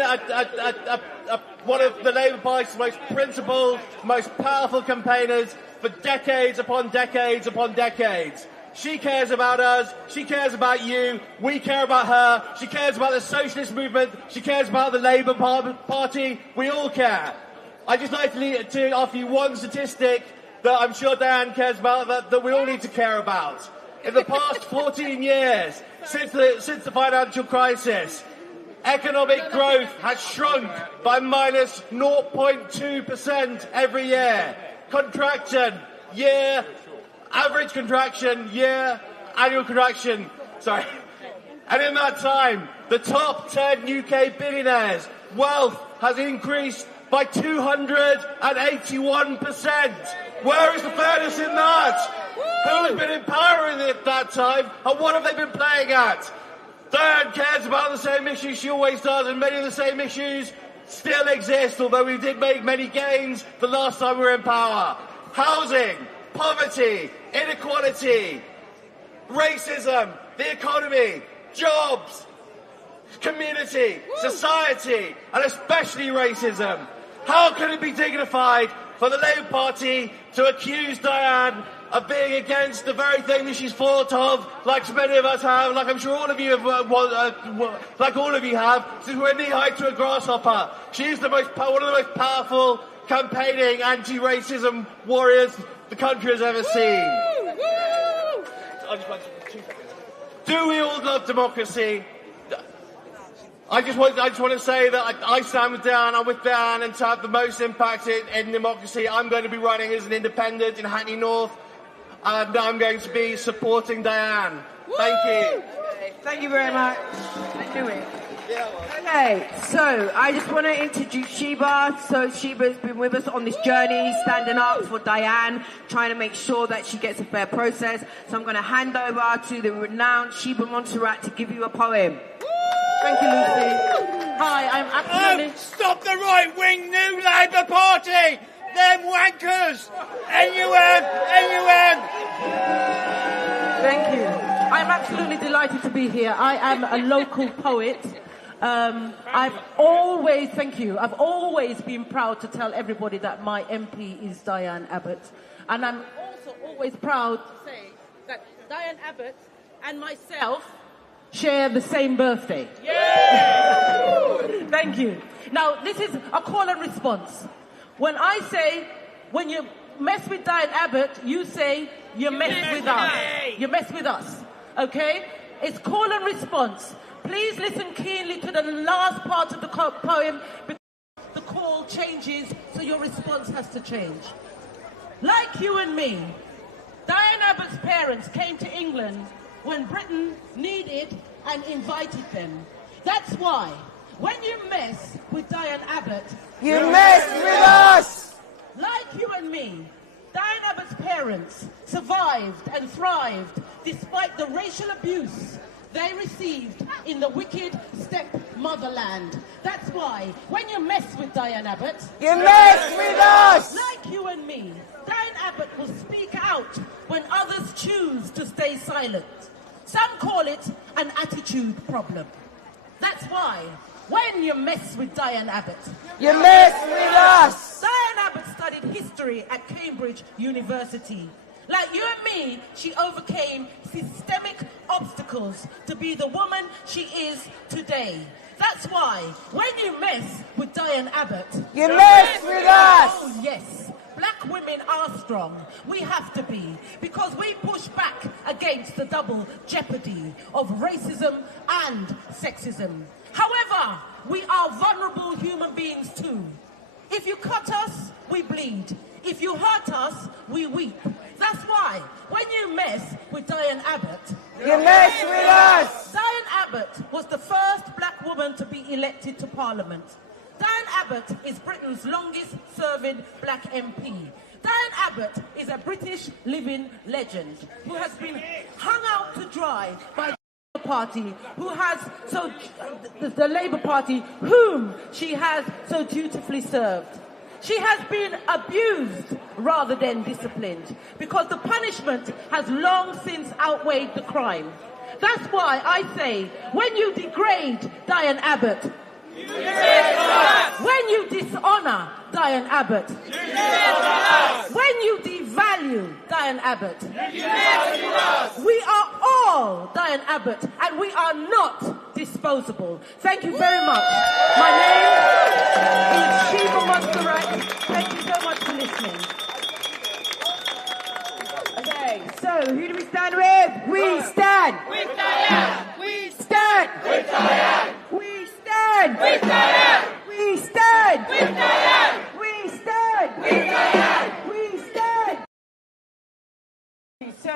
one of the Labour Party's most principled, most powerful campaigners for decades upon decades upon decades. She cares about us. She cares about you. We care about her. She cares about the socialist movement. She cares about the Labour Party. We all care. I'd just like to offer you one statistic that I'm sure Diane cares about, that we all need to care about. In the past 14 years, since the financial crisis, economic growth has shrunk by minus 0.2% every year. Contraction, year. Average contraction, year. Annual contraction, sorry. And in that time, the top 10 UK billionaires' wealth has increased by 281%. Where is the fairness in that? Who has been in power at that time, and what have they been playing at? Diane cares about the same issues she always does, and many of the same issues still exist, although we did make many gains the last time we were in power. Housing, poverty, inequality, racism, the economy, jobs, community, society, and especially racism. How can it be dignified for the Labour Party to accuse Diane of being against the very thing that she's fought of, like so many of us have, like I'm sure all of you have, like all of you have, since we're knee-high to a grasshopper. She's one of the most powerful campaigning anti-racism warriors the country has ever seen. Do we all love democracy? I just want to say that I stand with Diane. I'm with Diane, and to have the most impact in democracy, I'm going to be running as an independent in Hackney North, and I'm going to be supporting Diane. Thank you. Thank you very much. I knew it. Okay, so I just want to introduce Sheba. So Sheba's been with us on this journey, standing up for Diane, trying to make sure that she gets a fair process. So I'm going to hand over to the renowned Sheba Montserrat to give you a poem. Thank you, Lucy. Hi, I'm absolutely... stop the right-wing New Labour Party! Them wankers! NUM! NUM! Thank you. I'm absolutely delighted to be here. I am a local poet. I've always been proud to tell everybody that my MP is Diane Abbott. And I'm also always proud to say that Diane Abbott and myself share the same birthday. Yeah! Thank you. Now, this is a call and response. When I say, when you mess with Diane Abbott, you say, you mess with us. You mess with us. okay? It's call and response. Please listen keenly to the last part of the poem because the call changes, so your response has to change. Like you and me, Diane Abbott's parents came to England when Britain needed and invited them. That's why, when you mess with Diane Abbott, you mess with us! Like you and me, Diane Abbott's parents survived and thrived despite the racial abuse they received in the wicked step-motherland. That's why, when you mess with Diane Abbott, you mess with us! Like you and me, Diane Abbott will speak out when others choose to stay silent. Some call it an attitude problem. That's why, when you mess with Diane Abbott, you mess with us! Diane Abbott studied history at Cambridge University. Like you and me, she overcame systemic obstacles to be the woman she is today. That's why, when you mess with Diane Abbott, you mess with us! Oh yes, black women are strong. We have to be, because we push back against the double jeopardy of racism and sexism. However, we are vulnerable human beings too. If you cut us, we bleed. If you hurt us, we weep. That's why, when you mess with Diane Abbott, you mess with us! Diane Abbott was the first black woman to be elected to Parliament. Diane Abbott is Britain's longest-serving black MP. Diane Abbott is a British living legend who has been hung out to dry by the Party, who has the Labour Party, whom she has so dutifully served. She has been abused rather than disciplined because the punishment has long since outweighed the crime. That's why I say, when you degrade Diane Abbott, when you dishonour Diane Abbott, when you devalue Diane Abbott, we are all Diane Abbott and we are not disposable. Thank you very much. My name is Shiva Montserrat. Thank you so much for listening. Okay, so who do we stand with? We stand with Diane! We stand with Diane! We stand with Diane! We stand with Diane! We stand with Diane! We stand. So,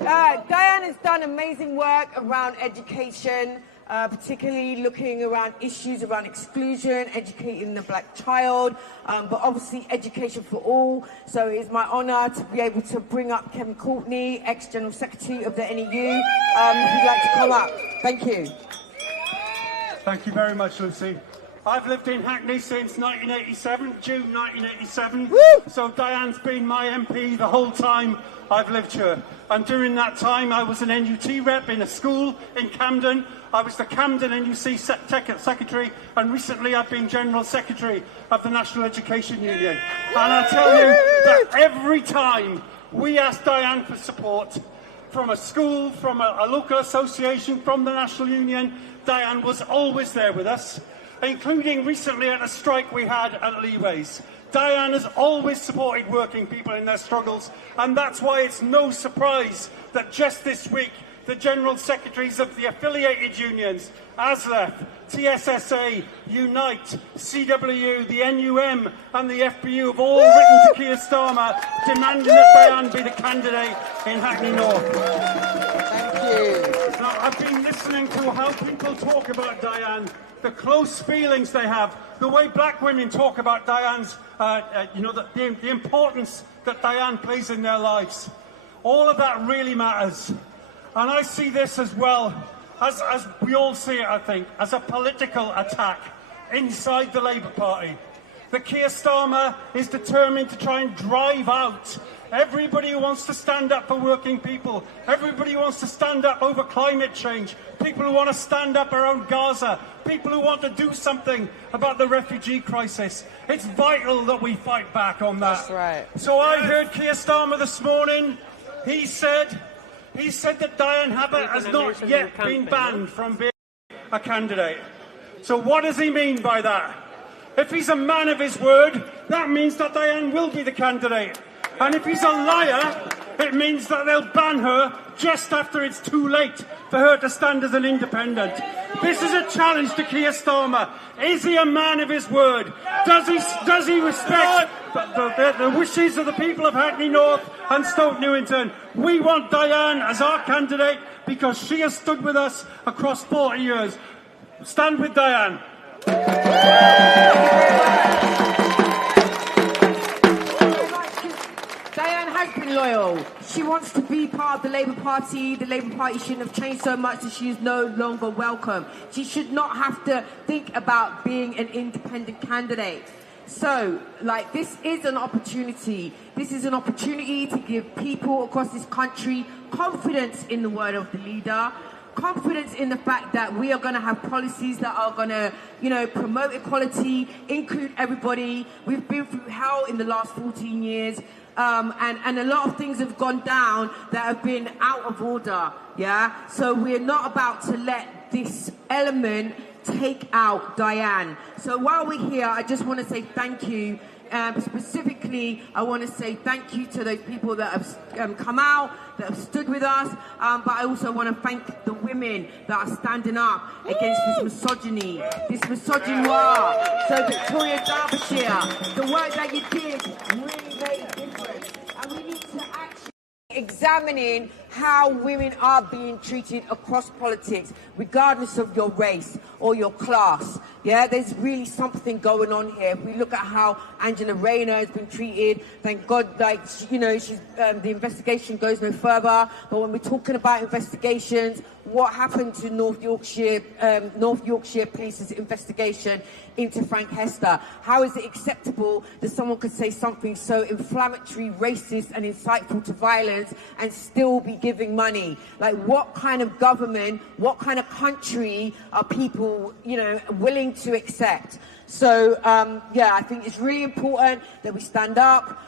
Diane has done amazing work around education, particularly looking around issues around exclusion, educating the black child, but obviously education for all. So it's my honour to be able to bring up Kevin Courtney, ex-General Secretary of the NEU, who'd like to come up. Thank you. Thank you very much, Lucy. I've lived in Hackney since 1987, June 1987. Woo! So Diane's been my MP the whole time I've lived here. And during that time, I was an NUT rep in a school in Camden. I was the Camden NUC Secretary, and recently I've been General Secretary of the National Education Union. And I tell you that every time we ask Diane for support, from a school, from a local association, from the National Union, Diane was always there with us, including recently at a strike we had at Leeways. Diane has always supported working people in their struggles, and that's why it's no surprise that just this week the General Secretaries of the affiliated unions, ASLEF, TSSA, Unite, CWU, the NUM and the FBU have all written to Keir Starmer demanding that Diane be the candidate in Hackney North. Thank you. Now, I've been listening to how people talk about Diane, the close feelings they have, the way black women talk about Diane's, the importance that Diane plays in their lives. All of that really matters. And I see this as well, as we all see it, I think, as a political attack inside the Labour Party. The Keir Starmer is determined to try and drive out everybody who wants to stand up for working people, everybody who wants to stand up over climate change, people who want to stand up around Gaza, people who want to do something about the refugee crisis. It's vital that we fight back on that. That's right. So I heard Keir Starmer this morning. He said that Diane Abbott has not yet been banned from being a candidate. So what does he mean by that? If he's a man of his word, that means that Diane will be the candidate. And if he's a liar, It means that they'll ban her just after it's too late for her to stand as an independent. This is a challenge to Keir Starmer. Is he a man of his word? Does he respect the wishes of the people of Hackney North and Stoke Newington? We want Diane as our candidate because she has stood with us across 40 years. Stand with Diane. Diane has been loyal. She wants to be part of the Labour Party. The Labour Party shouldn't have changed so much that she is no longer welcome. She should not have to think about being an independent candidate. So, this is an opportunity. This is an opportunity to give people across this country confidence in the word of the leader, confidence in the fact that we are going to have policies that are going to, promote equality, include everybody. We've been through hell in the last 14 years. And a lot of things have gone down that have been out of order, yeah? So we're not about to let this element take out Diane. So while we're here, I just want to say thank you. Specifically, I want to say thank you to those people that have come out, that have stood with us, but I also want to thank the women that are standing up against this misogyny, this misogynoir. So Victoria Derbyshire, the work that you did really made a difference, and we need to actually examining how women are being treated across politics, regardless of your race or your class. Yeah, there's really something going on here. If we look at how Angela Rayner has been treated, thank God, she's, the investigation goes no further. But when we're talking about investigations, what happened to North Yorkshire Police's investigation into Frank Hester? How is it acceptable that someone could say something so inflammatory, racist, and insightful to violence and still be giving money? What kind of government, what kind of country are people, willing to accept? So, I think it's really important that we stand up.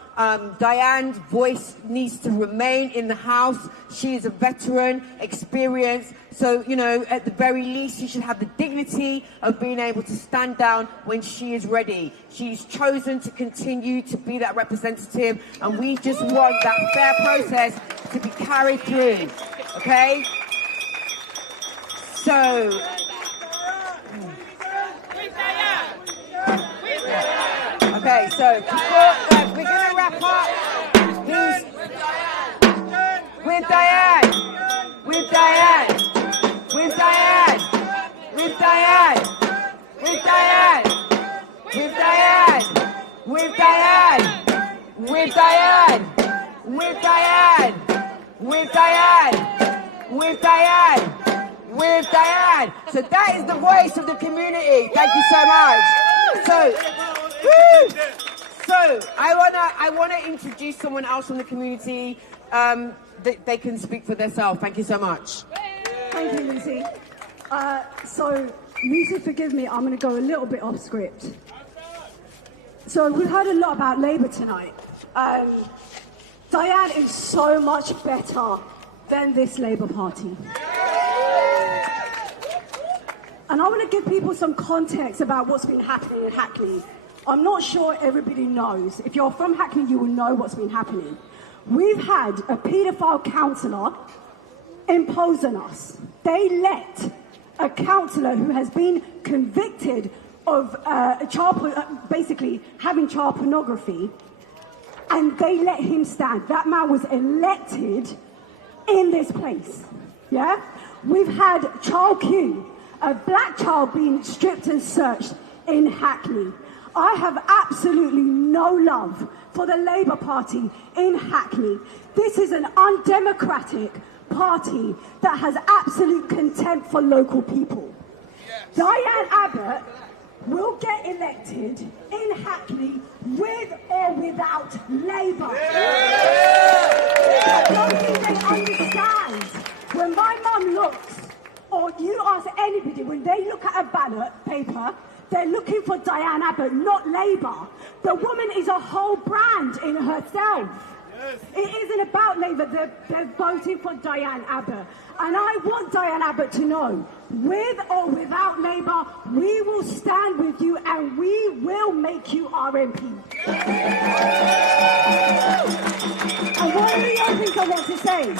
Diane's voice needs to remain in the House. She is a veteran, experienced. So, at the very least, she should have the dignity of being able to stand down when she is ready. She's chosen to continue to be that representative, and we just want that fair process to be carried through. Okay? So... Okay, so before, we're going to wrap up. Please. With Diane. With Diane. With Diane. With Diane. With Diane. With Diane. With Diane. With Diane. With Diane. With Diane. With Diane. With Diane. So that is the voice of the community. Thank you so much. So I wanna introduce someone else from the community. They can speak for themselves. Thank you so much. Thank you, Lucy. So, Lucy, forgive me, I'm going to go a little bit off script. So we've heard a lot about Labour tonight. Diane is so much better than this Labour Party. And I want to give people some context about what's been happening in Hackney. I'm not sure everybody knows. If you're from Hackney, you will know what's been happening. We've had a paedophile councillor impose on us. They let a councillor who has been convicted of basically having child pornography, and they let him stand. That man was elected in this place. Yeah? We've had Child Q, a black child being stripped and searched in Hackney. I have absolutely no love for the Labour Party in Hackney. This is an undemocratic party that has absolute contempt for local people. Yes. Diane Abbott will get elected in Hackney with or without Labour. I don't think they understand. When my mum looks, or you ask anybody, when they look at a ballot paper, they're looking for Diane Abbott, not Labour. The woman is a whole brand in herself. Yes. It isn't about Labour. They're voting for Diane Abbott. And I want Diane Abbott to know, with or without Labour, we will stand with you and we will make you our MP. And one of the other things I want to say,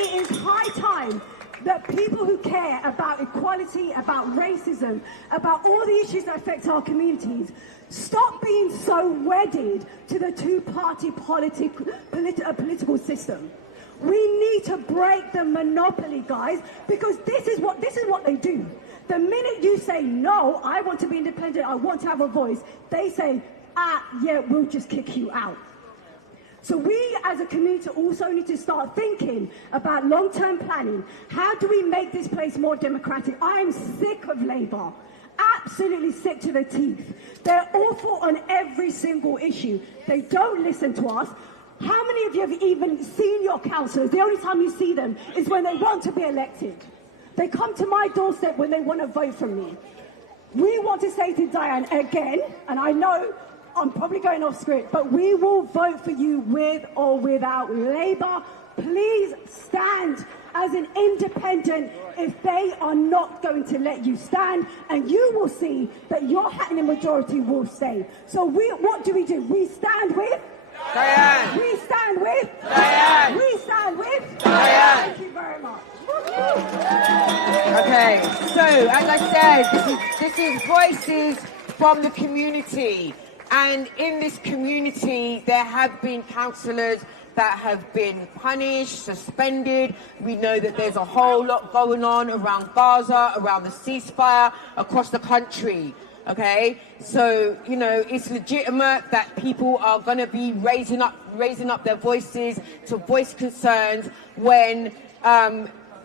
it is high time that people who care about equality, about racism, about all the issues that affect our communities, stop being so wedded to the two-party political system. We need to break the monopoly, guys, because this is what they do. The minute you say, no, I want to be independent, I want to have a voice, they say, yeah, we'll just kick you out. So we as a community also need to start thinking about long-term planning. How do we make this place more democratic? I am sick of Labour. Absolutely sick to the teeth. They're awful on every single issue. They don't listen to us. How many of you have even seen your councillors? The only time you see them is when they want to be elected. They come to my doorstep when they want to vote for me. We want to say to Diane again, and I know I'm probably going off script, but we will vote for you with or without Labour. Please stand as an independent if they are not going to let you stand, and you will see that your Hackney majority will stay. So what do? We stand with Diane. We stand with Diane. We stand with Diane. Thank you very much. Okay, so as I said, this is voices from the community, and in this community there have been councillors that have been punished, suspended. We know that there's a whole lot going on around Gaza, around the ceasefire, across the country. Okay, so you know it's legitimate that people are going to be raising up their voices to voice concerns when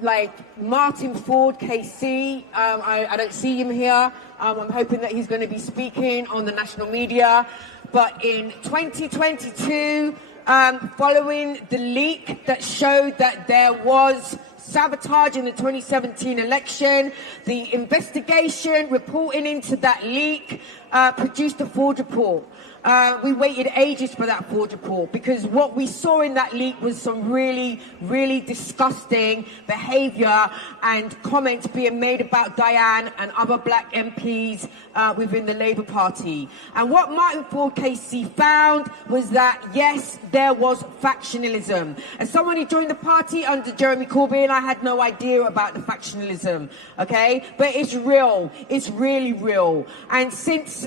like Martin Ford KC, I don't see him here. I'm hoping that he's going to be speaking on the national media. But in 2022, following the leak that showed that there was sabotage in the 2017 election, the investigation reporting into that leak produced a Ford report. We waited ages for that Ford report because what we saw in that leak was some really, really disgusting behaviour and comments being made about Diane and other black MPs within the Labour Party. And what Martin Ford KC found was that, yes, there was factionalism. As someone who joined the party under Jeremy Corbyn, I had no idea about the factionalism, okay? But it's real. It's really real. And since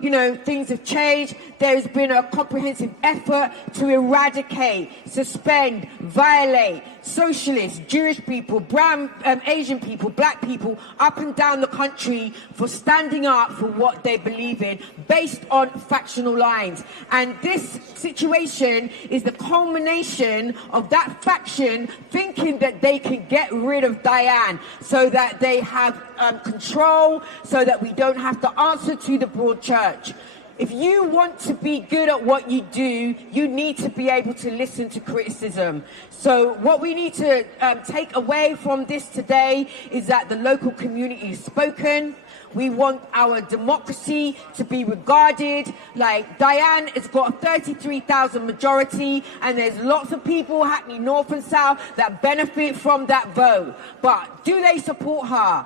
you know, things have changed. There's been a comprehensive effort to eradicate, suspend, violate socialists, Jewish people, brown, Asian people, black people up and down the country for standing up for what they believe in based on factional lines. And this situation is the culmination of that faction thinking that they can get rid of Diane so that they have control, so that we don't have to answer to the broad church. If you want to be good at what you do, you need to be able to listen to criticism. So what we need to take away from this today is that the local community is spoken. We want our democracy to be regarded like Diane has got a 33,000 majority, and there's lots of people, Hackney North and South, that benefit from that vote. But do they support her?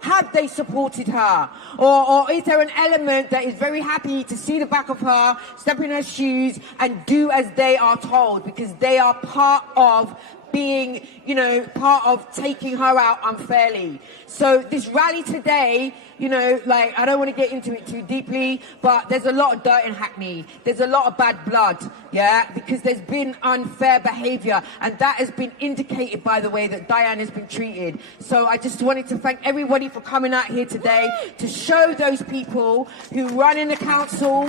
Have they supported her? Or is there an element that is very happy to see the back of her, step in her shoes and do as they are told because they are part of being, you know, part of taking her out unfairly. So this rally today, you know, like, I don't want to get into it too deeply, but there's a lot of dirt in Hackney. There's a lot of bad blood, yeah, because there's been unfair behaviour, and that has been indicated by the way that Diane has been treated. So I just wanted to thank everybody for coming out here today to show those people who run in the council.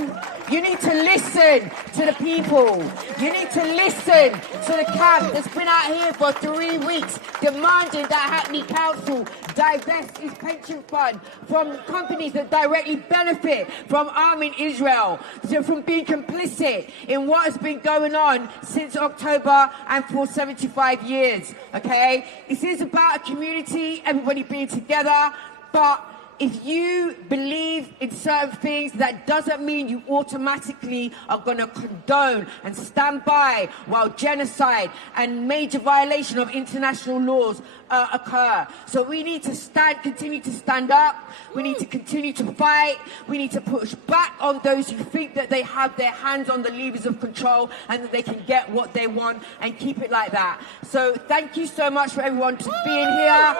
You need to listen to the people. You need to listen to the camp that's been out here for 3 weeks demanding that Hackney Council divest its pension fund from companies that directly benefit from arming Israel, so from being complicit in what has been going on since October and for 75 years, okay? This is about a community, everybody being together, but if you believe in certain things, that doesn't mean you automatically are going to condone and stand by while genocide and major violation of international laws occur. So we need to continue to stand up. We need to continue to fight. We need to push back on those who think that they have their hands on the levers of control and that they can get what they want, and keep it like that. So thank you so much for everyone to being here.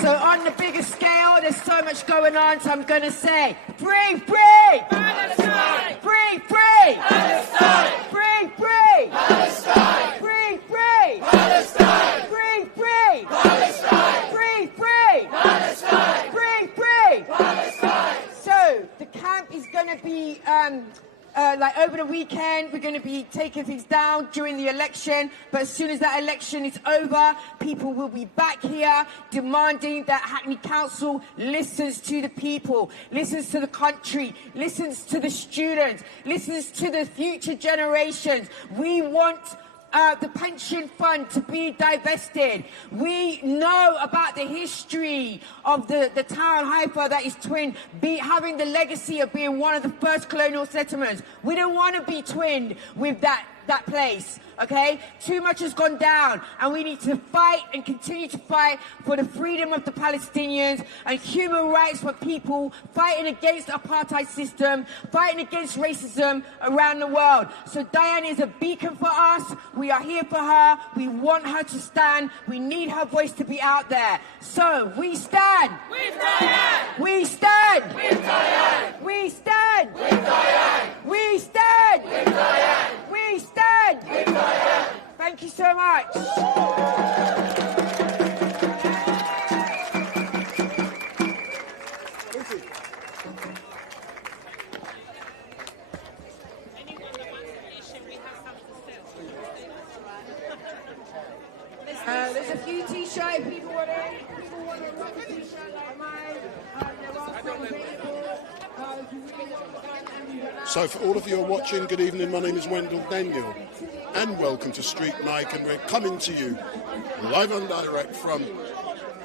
So on the bigger scale, there's so much going on, so I'm going to say, free, free! Palestine! Free, free! Palestine! Free, free! Palestine! Free, free! Palestine! Free, free! Palestine! Free, free! Palestine! Free, free! Palestine! So the camp is going to be like over the weekend, we're going to be taking things down during the election, but as soon as that election is over, people will be back here demanding that Hackney Council listens to the people, listens to the country, listens to the students, listens to the future generations. We want the pension fund to be divested. We know about the history of the town Haifa that is twinned, having the legacy of being one of the first colonial settlements. We don't want to be twinned with that place, okay? Too much has gone down, and we need to fight and continue to fight for the freedom of the Palestinians and human rights for people, fighting against the apartheid system, fighting against racism around the world. So Diane is a beacon for us. We are here for her. We want her to stand. We need her voice to be out there. So we stand. With Diane. We stand. With Diane. We stand. With Diane. We stand. With Diane. We stand. With Diane. Thank you so much. There's a few t-shirts people want to rock a t-shirt like mine. There are some available. So for all of you who are watching, good evening. My name is Wendell Daniel, and welcome to StreetMic, and we're coming to you live and direct from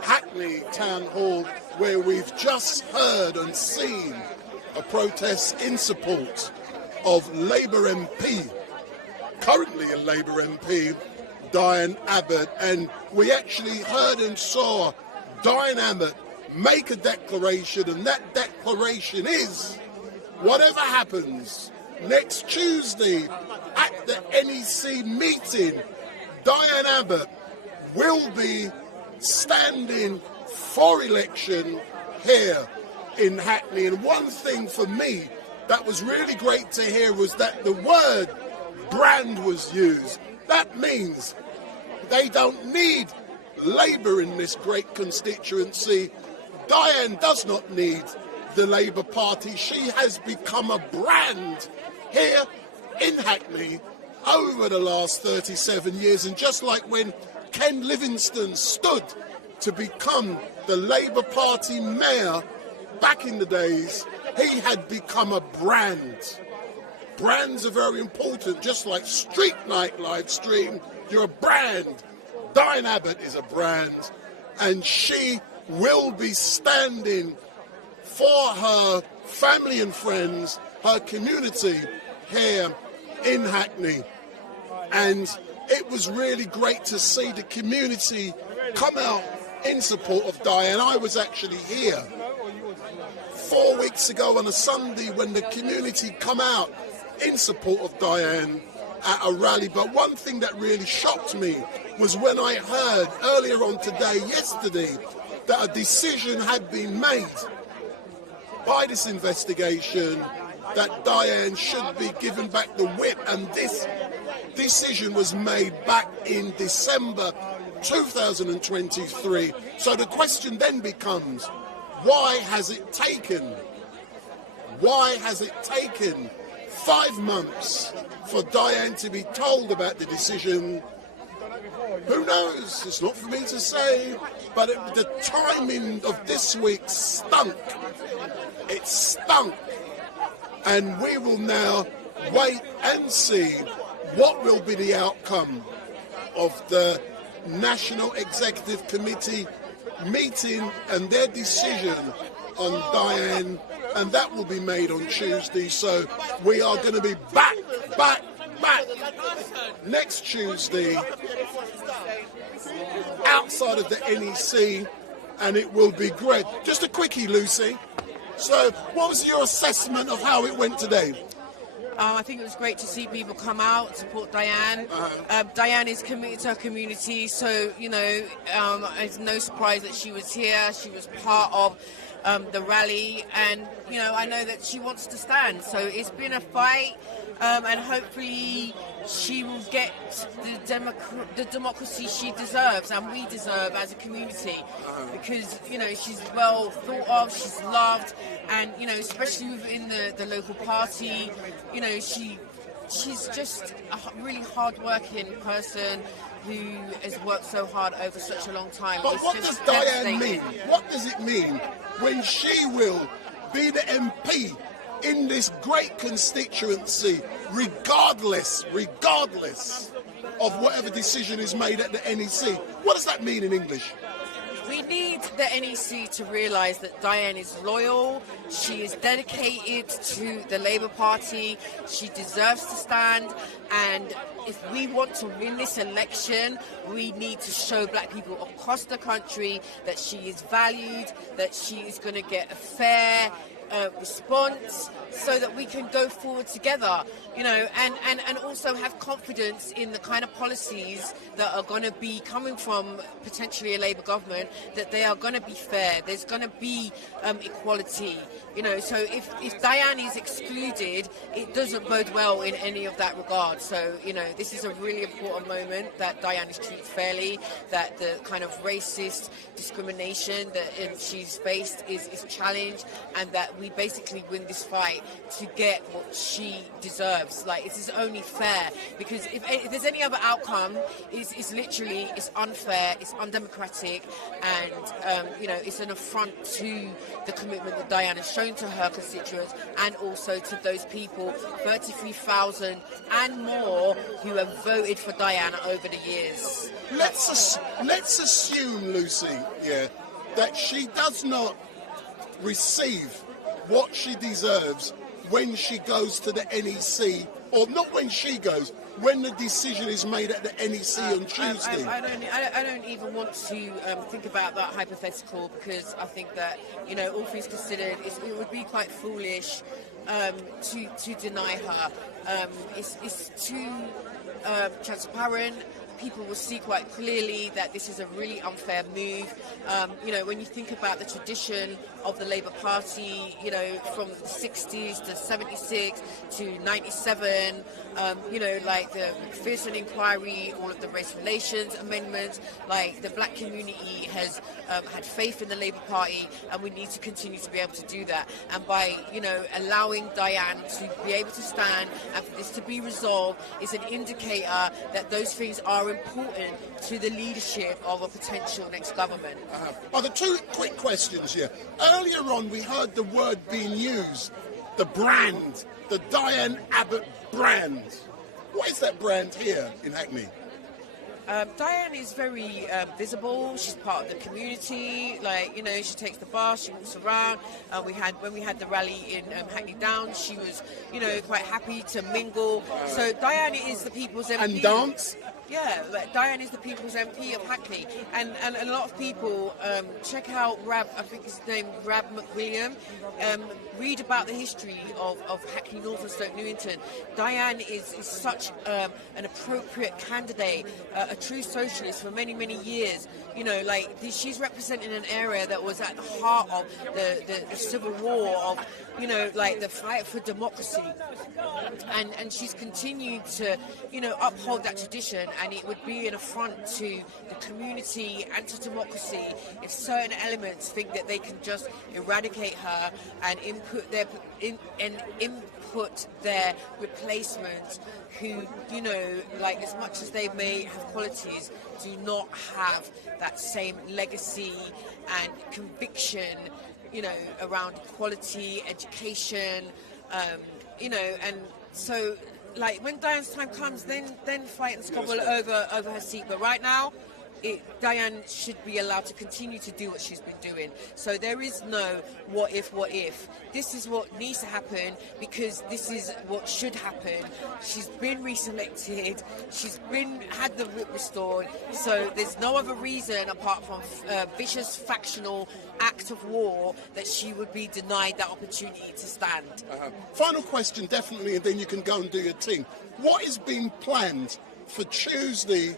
Hackney Town Hall, where we've just heard and seen a protest in support of Labour MP, currently a Labour MP, Diane Abbott, and we actually heard and saw Diane Abbott make a declaration, and that declaration is, whatever happens next Tuesday at the NEC meeting, Diane Abbott will be standing for election here in Hackney. And one thing for me that was really great to hear was that the word brand was used. That means they don't need Labour in this great constituency. Diane does not need the Labour Party. She has become a brand here in Hackney over the last 37 years. And just like when Ken Livingstone stood to become the Labour Party mayor back in the days, he had become a brand. Brands are very important, just like StreetMic live stream. You're a brand. Diane Abbott is a brand, and she will be standing for her family and friends, her community here in Hackney. And it was really great to see the community come out in support of Diane. I was actually here 4 weeks ago on a Sunday when the community come out in support of Diane at a rally. But one thing that really shocked me was when I heard earlier on today, yesterday, that a decision had been made by this investigation that Diane should be given back the whip, and this decision was made back in December 2023. So the question then becomes, why has it taken 5 months for Diane to be told about the decision? Who knows? It's not for me to say, but the timing of this week stunk. It stunk. And we will now wait and see what will be the outcome of the National Executive Committee meeting and their decision on Diane, and that will be made on Tuesday. So we are going to be back next Tuesday outside of the NEC, and it will be great. Just a quickie, Lucy. So what was your assessment of how it went today? I think it was great to see people come out, support Diane. Diane is committed to her community, so, you know, it's no surprise that she was here. She was part of the rally, and, you know, I know that she wants to stand. So it's been a fight, and hopefully she will get the democracy she deserves and we deserve as a community, because, you know, she's well thought of, she's loved, and, you know, especially within the local party, you know, she's just a really hard-working person who has worked so hard over such a long time. But what does Diane mean? What does it mean when she will be the MP in this great constituency, regardless of whatever decision is made at the NEC? What does that mean in English? We need the NEC to realise that Diane is loyal, she is dedicated to the Labour Party, she deserves to stand, and if we want to win this election, we need to show black people across the country that she is valued, that she is going to get a fair response, so that we can go forward together, you know, and also have confidence in the kind of policies that are going to be coming from potentially a Labour government, that they are going to be fair, there's going to be equality, you know. So if Diane is excluded, it doesn't bode well in any of that regard. So, you know, this is a really important moment that Diane is treated fairly, that the kind of racist discrimination that she's faced is challenged, and that we basically win this fight to get what she deserves. Like, it is only fair, because if there's any other outcome, it's literally, it's unfair, it's undemocratic, and you know, it's an affront to the commitment that Diane has shown to her constituents, and also to those people, 33,000 and more, who have voted for Diane over the years. Let's assume, Lucy, that she does not receive what she deserves when she goes to the NEC, or not when she goes, when the decision is made at the NEC on Tuesday. I don't even want to think about that hypothetical, because I think that, you know, all things considered, it would be quite foolish to deny her. It's too transparent. People will see quite clearly that this is a really unfair move. You know, when you think about the tradition of the Labour Party, you know, from the 60s to 76 to 97, you know, like the McPherson inquiry, all of the race relations amendments, like the black community has had faith in the Labour Party, and we need to continue to be able to do that. And by, you know, allowing Diane to be able to stand and for this to be resolved is an indicator that those things are important to the leadership of a potential next government. Are there two quick questions here? Earlier on, we heard the word being used, the brand, the Diane Abbott brand. What is that brand here in Hackney? Diane is very visible. She's part of the community. Like, you know, she takes the bus, she walks around. When we had the rally in Hackney Downs, she was, you know, quite happy to mingle. So Diane is the people's MP. And dance? Yeah, like Diane is the people's MP of Hackney, and a lot of people check out Rab. I think his name Rab McWilliam. Read about the history of Hackney North and Stoke Newington. Diane is such an appropriate candidate, a true socialist for many, many years. You know, like she's representing an area that was at the heart of the Civil War, of, you know, like the fight for democracy, and she's continued to, you know, uphold that tradition. And it would be an affront to the community and to democracy if certain elements think that they can just eradicate her and input their replacement, who, you know, like, as much as they may have qualities, do not have that same legacy and conviction, you know, around equality, education, you know. And so, like, when Diane's time comes, then fight and squabble over her seat. But right now, Diane should be allowed to continue to do what she's been doing. So there is no what if. This is what needs to happen because this is what should happen. She's been reselected. She's had the writ restored. So there's no other reason apart from vicious factional act of war that she would be denied that opportunity to stand. Final question, definitely, and then you can go and do your thing. What is being planned for Tuesday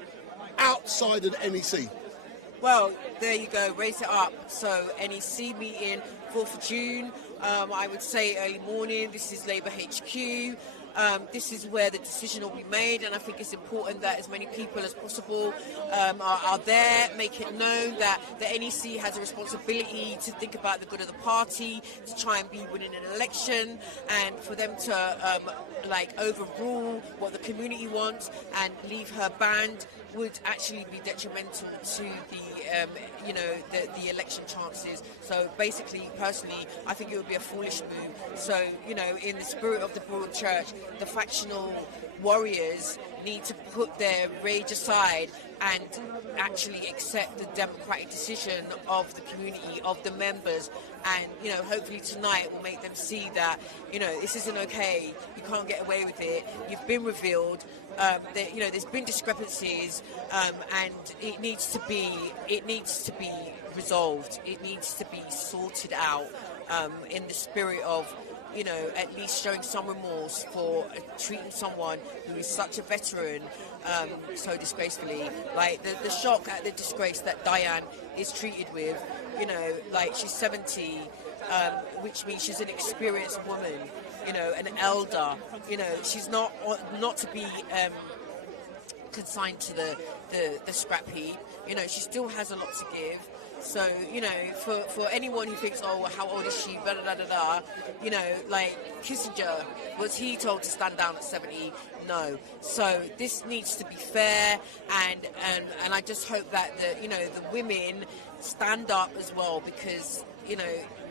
outside of NEC? Well, there you go, raise it up. So NEC meeting 4th of June, I would say early morning. This is Labour HQ. This is where the decision will be made, and I think it's important that as many people as possible are there, make it known that the NEC has a responsibility to think about the good of the party, to try and be winning an election, and for them to overrule what the community wants and leave her banned would actually be detrimental to the election chances. So basically, personally, I think it would be a foolish move. So, in the spirit of the broad church, the factional warriors need to put their rage aside and actually accept the democratic decision of the community, of the members, and hopefully tonight will make them see that this isn't okay. You can't get away with it. You've been revealed. There's been discrepancies, and it needs to be resolved. It needs to be sorted out in the spirit of at least showing some remorse for treating someone who is such a veteran so disgracefully. Like the shock at the disgrace that Diane is treated with, she's 70, which means she's an experienced woman, an elder. She's not to be consigned to the scrap heap. She still has a lot to give. So, for anyone who thinks, oh, well, how old is she, blah, blah, blah, blah, Kissinger, was he told to stand down at 70? No. So this needs to be fair, and I just hope that the women stand up as well, because,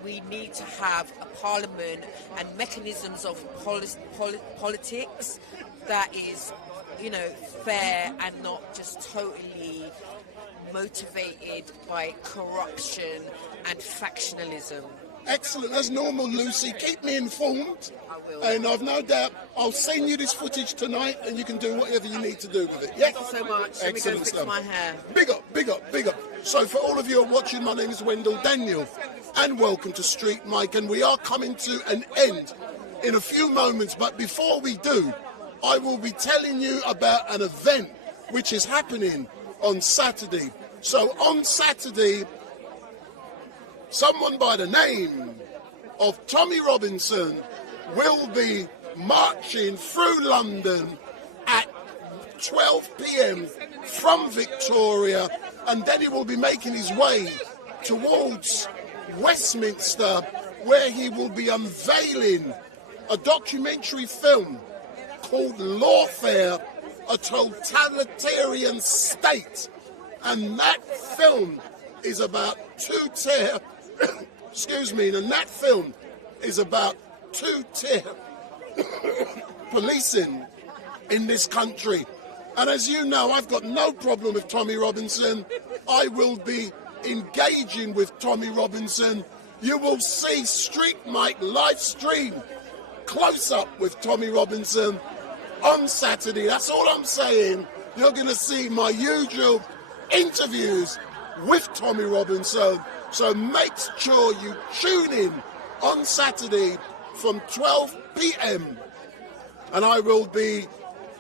we need to have a parliament and mechanisms of politics that is, fair and not just totally motivated by corruption and factionalism. Excellent, as normal, Lucy. Keep me informed. I will. And I've no doubt I'll send you this footage tonight and you can do whatever you need to do with it. Yeah? Thank you so much. Let me go fix my hair. Big up, big up, big up. So for all of you who are watching, my name is Wendell Daniel and welcome to StreetMic, and we are coming to an end in a few moments, but before we do, I will be telling you about an event which is happening on Saturday. So on Saturday, someone by the name of Tommy Robinson will be marching through London at 12 p.m. from Victoria, and then he will be making his way towards Westminster, where he will be unveiling a documentary film called Lawfare, a Totalitarian State. And that film is about two-tier policing in this country. And as you know, I've got no problem with Tommy Robinson. I will be engaging with Tommy Robinson. You will see StreetMic live stream close up with Tommy Robinson on Saturday. That's all I'm saying. You're going to see my usual interviews with Tommy Robinson. So make sure you tune in on Saturday from 12 p.m. and I will be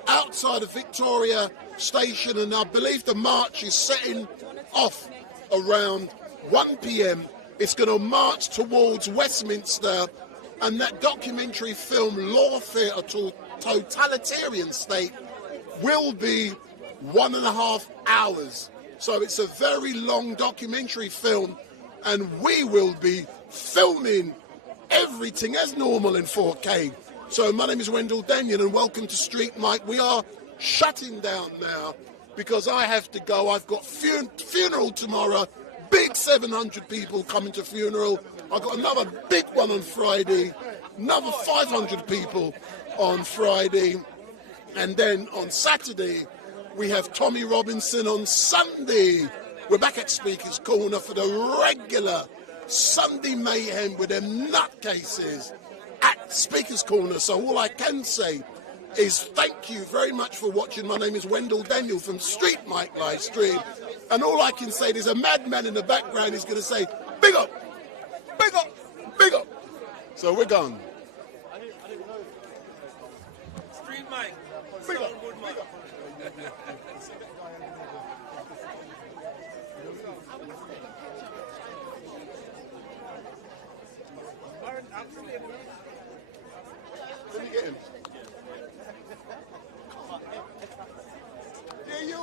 outside of Victoria Station, and I believe the march is setting off around 1 p.m. It's going to march towards Westminster, and that documentary film Lawfare, a Totalitarian State, will be 1.5 hours. So it's a very long documentary film, and we will be filming everything as normal in 4K. So my name is Wendell Daniel and welcome to StreetMic. We are shutting down now because I have to go. I've got funeral tomorrow, big 700 people coming to funeral. I've got another big one on Friday, another 500 people on Friday. And then on Saturday, we have Tommy Robinson on Sunday. We're back at Speaker's Corner for the regular Sunday mayhem with them nutcases at Speaker's Corner. So all I can say is thank you very much for watching. My name is Wendell Daniel from StreetMic LiveStream. And all I can say, there's a madman in the background who's going to say, big up, big up, big up. So we're gone. StreetMic. Big up, big up. Let me get him. Yeah, you.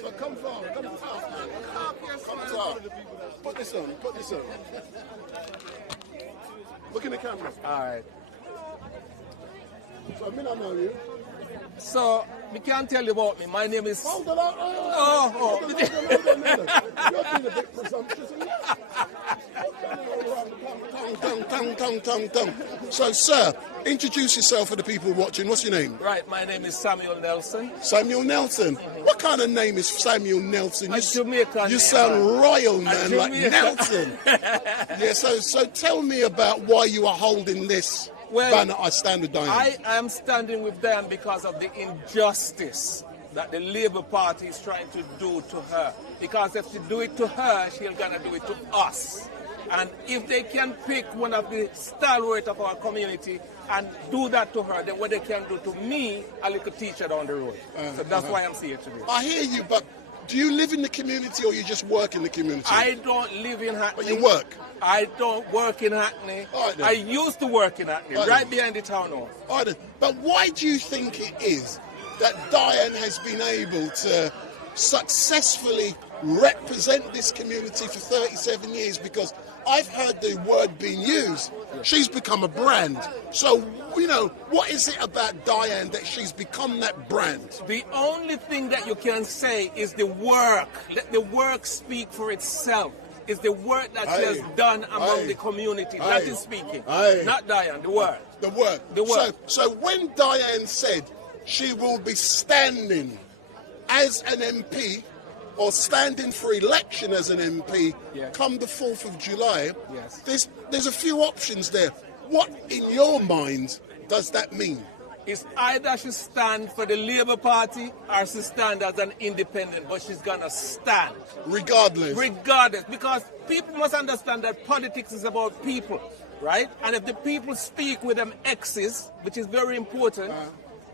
So come forward, come forward. Come forward. Put this on, put this on. Look in the camera. All right. So, I know you. So, we can't tell you about me. My name is... Hold on. You're being a bit presumptuous. So, sir, introduce yourself for the people watching. What's your name? Right, my name is Samuel Nelson. Samuel Nelson? What kind of name is Samuel Nelson? A Jamaican. You sound royal, man, like Nelson. Yeah, so tell me about why you are holding this banner. I stand with Diane. I am standing with Diane because of the injustice that the Labour Party is trying to do to her. Because if they do it to her, she's gonna do it to us. And if they can pick one of the stalwart of our community and do that to her, then what they can do to me, a little teacher down the road. So that's why I'm here today. I hear you, but do you live in the community or you just work in the community? I don't live in Hackney. But you work? I don't work in Hackney. I used to work in Hackney, right behind the town hall. All right, but why do you think it is that Diane has been able to successfully represent this community for 37 years? Because I've heard the word being used. She's become a brand. So, you know, what is it about Diane that she's become that brand? The only thing that you can say is the work. Let the work speak for itself. It's the work that she has done among the community. That is speaking. Not Diane, the work. The work. The work. So when Diane said she will be standing as an MP or standing for election as an MP come the 4th of July, there's a few options there. What, in your mind, does that mean? It's either she stand for the Labour Party or she stand as an independent, but she's going to stand. Regardless? Regardless, because people must understand that politics is about people, right? And if the people speak with them X's, which is very important,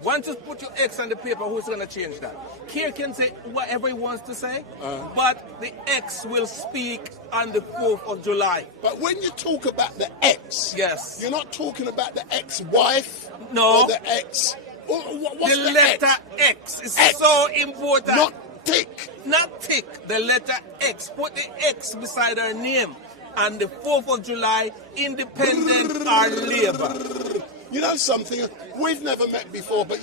once you put your X on the paper, who's going to change that? Keir can say whatever he wants to say, but the X will speak on the 4th of July. But when you talk about the X, you're not talking about the ex-wife? No. Or the X? What's the letter X is so important. Not tick. Not tick. The letter X. Put the X beside her name. And the 4th of July, independent or Labour. You know something? We've never met before, but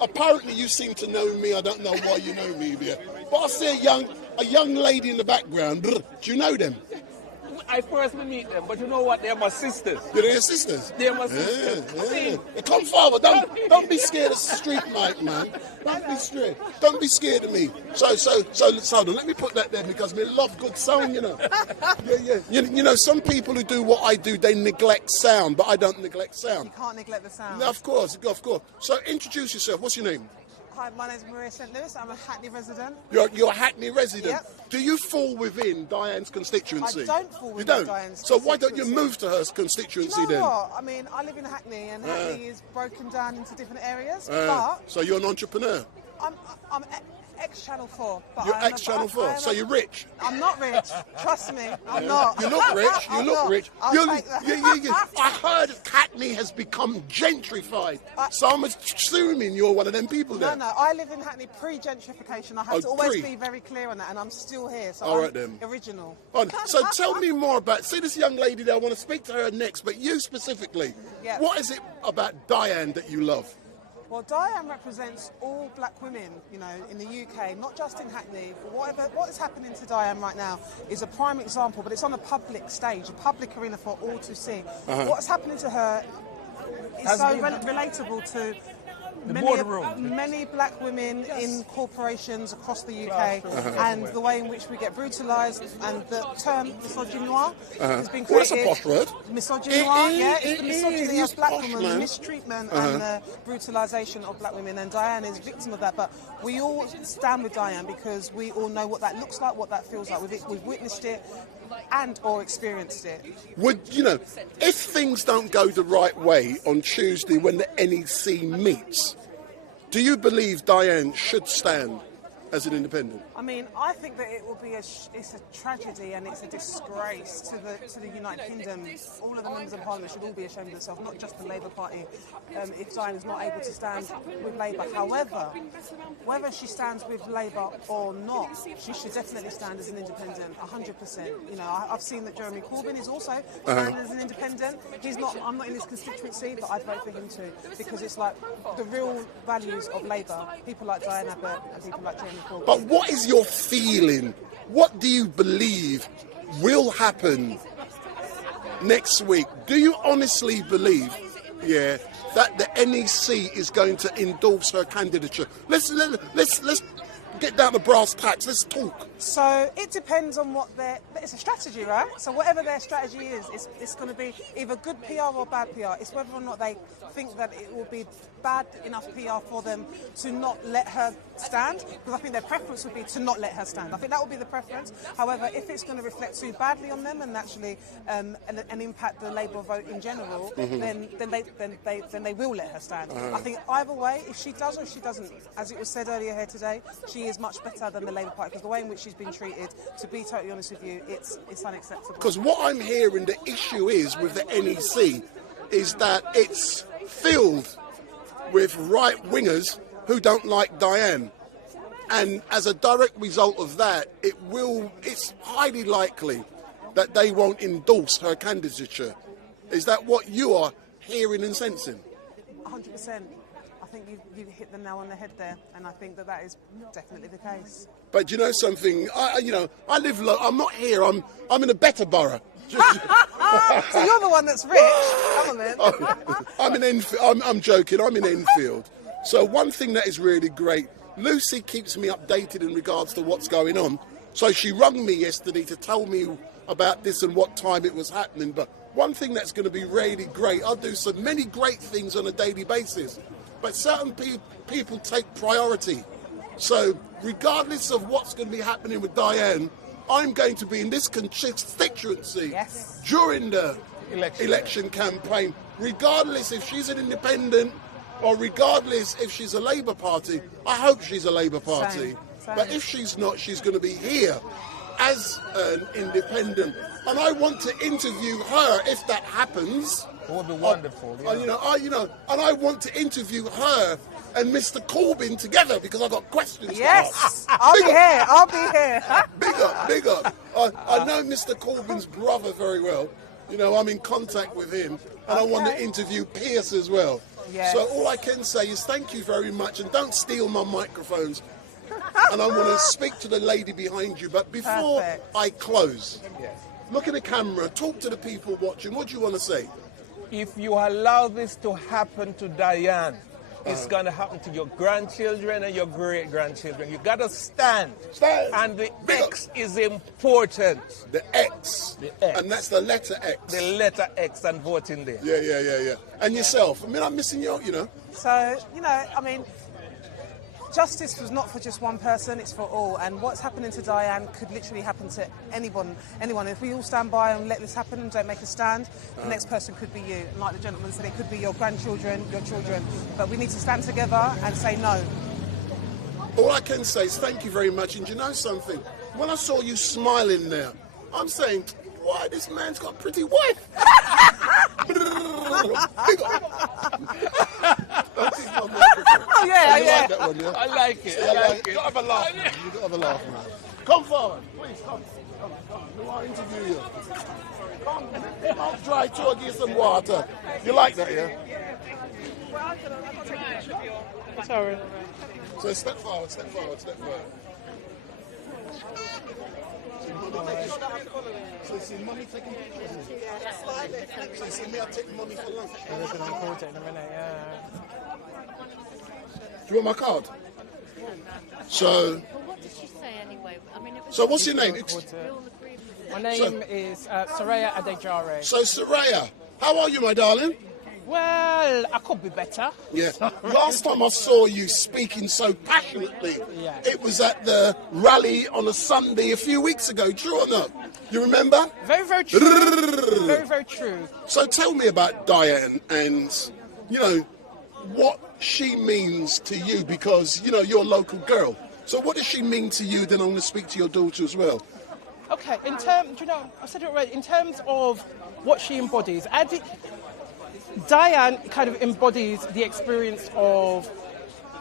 apparently you seem to know me. I don't know why you know me there. But I see a young lady in the background. Do you know them? I first meet them, but you know what? They're my sisters. They're your sisters? They're my sisters. Yeah. Come forward. Don't be scared of StreetMic, man. Don't be scared. Don't be scared of me. So let me put that there because we love good sound, you know. Yeah. You know, some people who do what I do, they neglect sound, but I don't neglect sound. You can't neglect the sound. No, of course. So introduce yourself. What's your name? Hi, my name's Maria St. Louis. I'm a Hackney resident. You're a Hackney resident? Yep. Do you fall within Diane's constituency? I don't fall within Diane's constituency. So why don't you move to her constituency then? You know what? I mean, I live in Hackney and Hackney is broken down into different areas. So you're an entrepreneur? I'm ex-Channel 4. But You're ex-Channel 4, so you're rich? I'm not rich. Trust me, I'm not. You look rich. You look rich. I'll take that. I heard Hackney has become gentrified, so I'm assuming you're one of them people there. No, I live in Hackney pre-gentrification. I have to always be very clear on that, and I'm still here, so All I'm right, then. original. So tell me more about, see this young lady there, I want to speak to her next, but you specifically, what is it about Diane that you love? Well, Diane represents all black women, you know, in the UK, not just in Hackney. What is happening to Diane right now is a prime example, but it's on a public stage, a public arena for all to see. What's happening to her is so relatable to many black women in corporations across the UK, and the way in which we get brutalised, and the term misogynoir has been created. Well, that's a posh word. Misogynoir, yeah, it's the misogyny of black women, the mistreatment and the brutalisation of black women, and Diane is a victim of that. But we all stand with Diane because we all know what that looks like, what that feels like. We've witnessed it and or experienced it. Would, you know, if things don't go the right way on Tuesday when the NEC meets, do you believe Diane should stand as an independent? I mean, I think that it will be it's a tragedy and it's a disgrace to the United Kingdom. All of the members of Parliament should all be ashamed of themselves, not just the Labour Party, if Diane is not able to stand with Labour. However, whether she stands with Labour or not, she should definitely stand as an independent, 100%. You know, I've seen that Jeremy Corbyn is also standing as an independent. I'm not in his constituency, but I'd vote for him too, because it's like the real values of Labour, people like Diane Abbott and people like Jeremy Corbyn. But what is your feeling? What do you believe will happen next week? Do you honestly believe, that the NEC is going to endorse her candidature? Let's get down to brass tacks. Let's talk. So it depends on what it's a strategy, right? So whatever their strategy is, it's going to be either good PR or bad PR. It's whether or not they think that it will be bad enough PR for them to not let her stand, because I think their preference would be to not let her stand. I think that would be the preference. However, if it's going to reflect too badly on them and actually and impact the Labour vote in general, then they will let her stand. I think either way, if she does or if she doesn't, as it was said earlier here today, she is much better than the Labour Party, because the way in which she's been treated, to be totally honest with you, it's unacceptable. Because what I'm hearing the issue is with the NEC is that it's filled with right-wingers who don't like Diane. And as a direct result of that, it's highly likely that they won't endorse her candidature. Is that what you are hearing and sensing? 100%. I think you've hit the nail on the head there, and I think that is definitely the case. But you know something? I live. I'm not here. I'm in a better borough. So you're the one that's rich. Come on, then. I'm in Enfield. I'm joking. I'm in Enfield. So one thing that is really great, Lucy keeps me updated in regards to what's going on. So she rung me yesterday to tell me about this and what time it was happening. But one thing that's going to be really great, I do so many great things on a daily basis, but certain people take priority. So regardless of what's going to be happening with Diane, I'm going to be in this constituency during the election campaign, regardless if she's an independent or regardless if she's a Labour Party. I hope she's a Labour Party. Same. But if she's not, she's going to be here as an independent. And I want to interview her if that happens. It would be wonderful. And I want to interview her and Mr. Corbyn together, because I've got questions. Yes, I'll be here. Big up. I know Mr. Corbyn's brother very well. You know, I'm in contact with him, and I want to interview Pierce as well. Yes. So all I can say is thank you very much, and don't steal my microphones. And I want to speak to the lady behind you, but before I close, look at the camera, talk to the people watching. What do you want to say? If you allow this to happen to Diane, it's going to happen to your grandchildren and your great-grandchildren. You got to stand. And the X is important. The X. And that's the letter X. The letter X, and vote in there. Yeah. And yourself? I mean, I'm missing you, you know. So, justice was not for just one person, it's for all. And what's happening to Diane could literally happen to anyone. If we all stand by and let this happen and don't make a stand, the next person could be you. And like the gentleman said, it could be your grandchildren, your children. But we need to stand together and say no. All I can say is thank you very much. And you know something? When I saw you smiling there, I'm saying, why, this man's got a pretty wife. Oh, yeah. You like that one, yeah? I like it. I like it. You have a laugh. You got to have a laugh, man. Come forward. Please, come. We want to interview you. Come. I'll try to give you some water. You like that, yeah? Sorry. So step forward, step forward, step forward. So you see mummy taking pictures? So you see me, I take mummy for lunch. We're going to record it in a minute, yeah. Do you want my card? So... What did she say anyway? I mean, it was So what's your name? My name is Soraya Adejare. So Soraya, how are you, my darling? Well, I could be better. Yeah. Last time I saw you speaking so passionately, Yeah. it was at the rally on a Sunday a few weeks ago. True or not? You remember? Very, very true. Very, very true. So tell me about Diane and, you know, what she means to you, because, you know, you're a local girl. So what does she mean to you? Then I want to speak to your daughter as well. Okay, in terms, you know, I said it already, in terms of what she embodies, Diane kind of embodies the experience of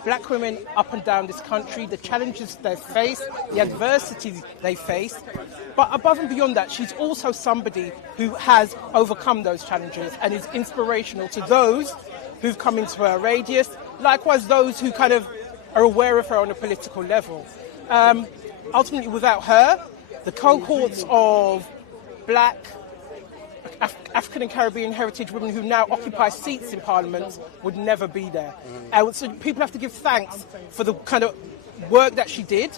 black women up and down this country, the challenges they face, the adversity they face. But above and beyond that, she's also somebody who has overcome those challenges and is inspirational to those who've come into her radius, likewise those who kind of are aware of her on a political level. Ultimately, without her, the cohorts of black, African and Caribbean heritage women who now occupy seats in Parliament would never be there. So people have to give thanks for the kind of work that she did,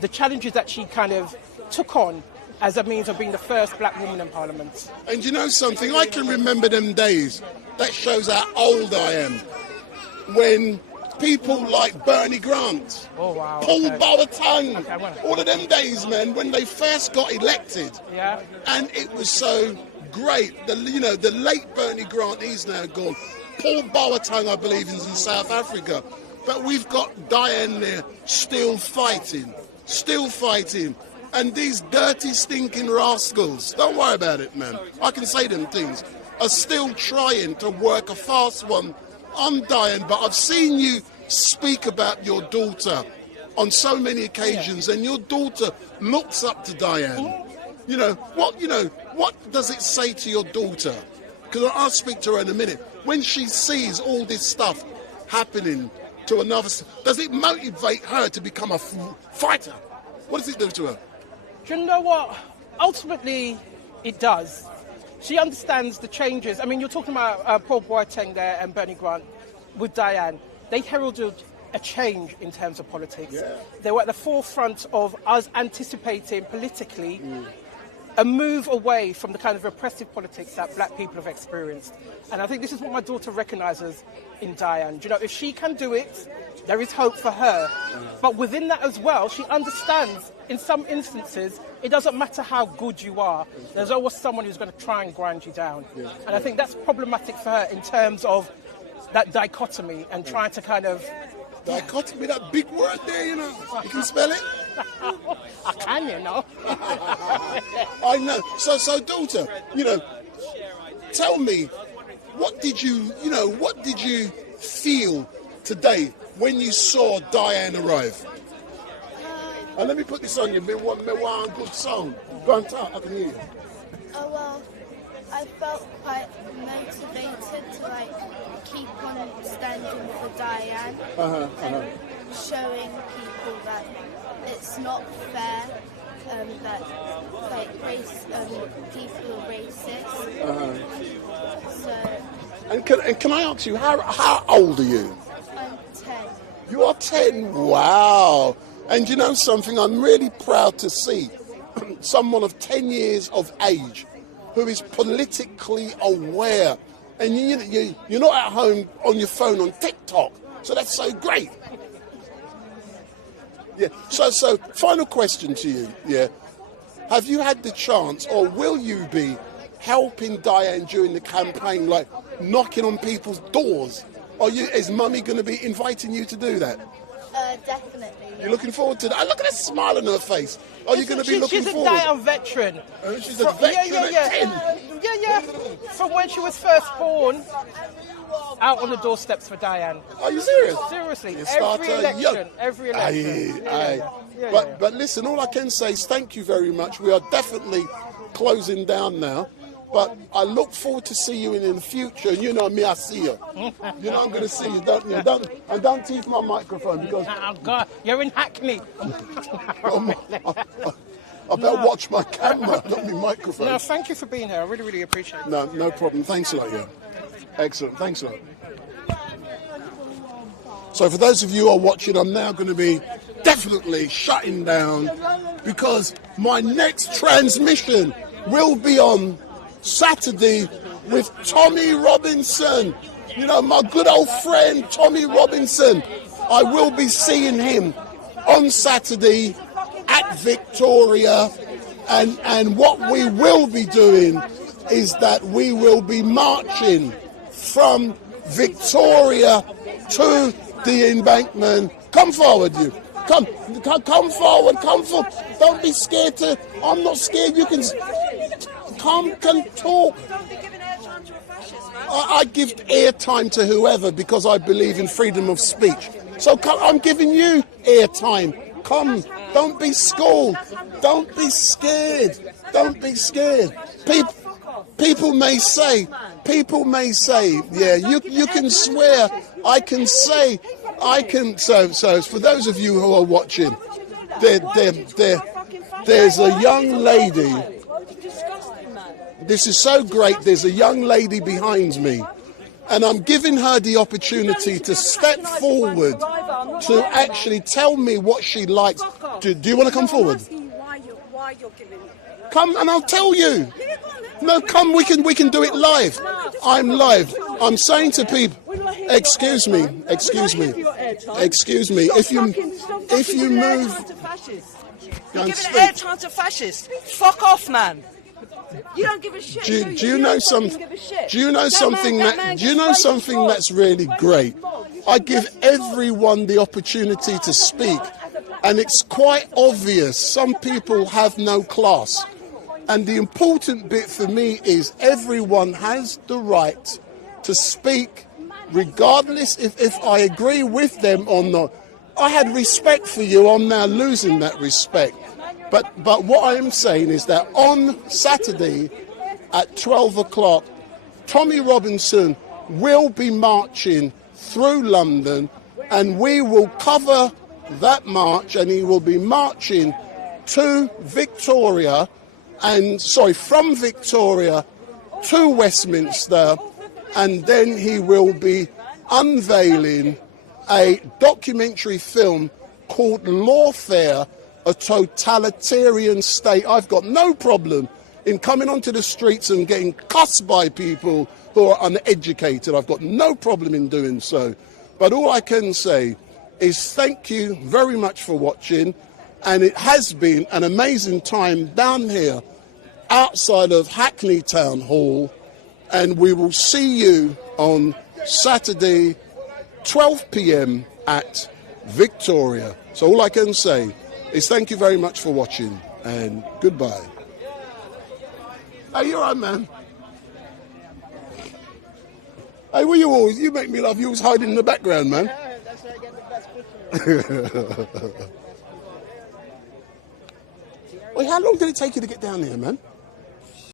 the challenges that she kind of took on as a means of being the first black woman in Parliament. And you know something? I can remember them days. That shows how old I am. When people like Bernie Grant, Paul Boateng, all of them days, man, when they first got elected. Yeah. And it was so great. The late Bernie Grant, he's now gone. Paul Boateng, I believe, is in South Africa. But we've got Diane there still fighting. And these dirty, stinking rascals, don't worry about it, man. I can say them things, are still trying to work a fast one on Diane. But I've seen you speak about your daughter on so many occasions, and your daughter looks up to Diane. What does it say to your daughter? Because I'll speak to her in a minute. When she sees all this stuff happening to another, does it motivate her to become a fighter? What does it do to her? Do you know what? Ultimately, it does. She understands the changes. I mean, you're talking about Paul Boateng there and Bernie Grant with Diane. They heralded a change in terms of politics. Yeah. They were at the forefront of us anticipating politically a move away from the kind of repressive politics that black people have experienced. And I think this is what my daughter recognises in Diane. You know, if she can do it, there is hope for her. But within that as well, she understands in some instances, it doesn't matter how good you are, there's always someone who's going to try and grind you down. Yeah. And I think that's problematic for her in terms of that dichotomy and trying to kind of... Dichotomy, that big word there, you know. You can spell it? I can, you know. I know. So daughter, tell me, what did you feel today when you saw Diane arrive? And let me put this on you, me one good song. Go on, talk, I can hear you. Oh, well, I felt quite motivated to, keep on standing for Diane and showing people that it's not fair that, people are racist. And can I ask you, how old are you? I'm 10. You are 10? Wow. And you know something, I'm really proud to see someone of 10 years of age who is politically aware. And you're not at home on your phone on TikTok. So that's so great. Yeah. So final question to you. Yeah. Have you had the chance, or will you be helping Diane during the campaign, like knocking on people's doors? Is Mummy going to be inviting you to do that? Definitely. You're looking forward to that? Look at that smile on her face. Are you going to be looking forward? She's a Diane veteran. She's a veteran at 10? Yeah. From when she was first born, out on the doorsteps for Diane. Are you serious? Seriously. Every election. But listen, all I can say is thank you very much. We are definitely closing down now. But I look forward to see you in the future. And you know me, I see you. You know I'm going to see you. Don't tease my microphone because... Oh, God, you're in Hackney. I better watch my camera, not my microphone. No, thank you for being here. I really, really appreciate it. No problem. Thanks a lot, yeah. Excellent. Thanks a lot. So for those of you who are watching, I'm now going to be definitely shutting down because my next transmission will be on Saturday with Tommy Robinson. You know, my good old friend Tommy Robinson. I will be seeing him on Saturday at Victoria, and what we will be doing is that we will be marching from Victoria to the embankment. Come forward, you. Come forward. Don't be scared to. I'm not scared. You can talk. I give airtime to whoever because I believe in freedom of speech. So I'm giving you airtime. Come. Don't be schooled. Don't be scared. Don't be scared. People may say, yeah, you can swear. I can say, so for those of you who are watching, there's a young lady. This is so great. There's a young lady behind me. And I'm giving her the opportunity to step forward to actually tell me what she likes. Do you want to come forward? Come and I'll tell you. No, come, we can do it live. I'm live. I'm saying to people, excuse me. If you move, you're giving airtime to fascists. Fuck off, man. You don't give a shit. Do you know something? Do you know something that's really great? I give everyone the opportunity to speak, and it's quite obvious some people have no class. And the important bit for me is everyone has the right to speak, regardless if I agree with them or not. I had respect for you. I'm now losing that respect. But what I am saying is that on Saturday at 12 o'clock, Tommy Robinson will be marching through London, and we will cover that march, and he will be marching to Victoria, from Victoria to Westminster, and then he will be unveiling a documentary film called Lawfare, a Totalitarian State. I've got no problem in coming onto the streets and getting cussed by people who are uneducated. I've got no problem in doing so. But all I can say is thank you very much for watching. And it has been an amazing time down here outside of Hackney Town Hall. And we will see you on Saturday, 12 p.m. at Victoria. So all I can say is thank you very much for watching and goodbye. Hey, you're right, man. Hey, were you always? You make me laugh. You was hiding in the background, man. Yeah, that's where I get the best picture. Wait, how long did it take you to get down here, man?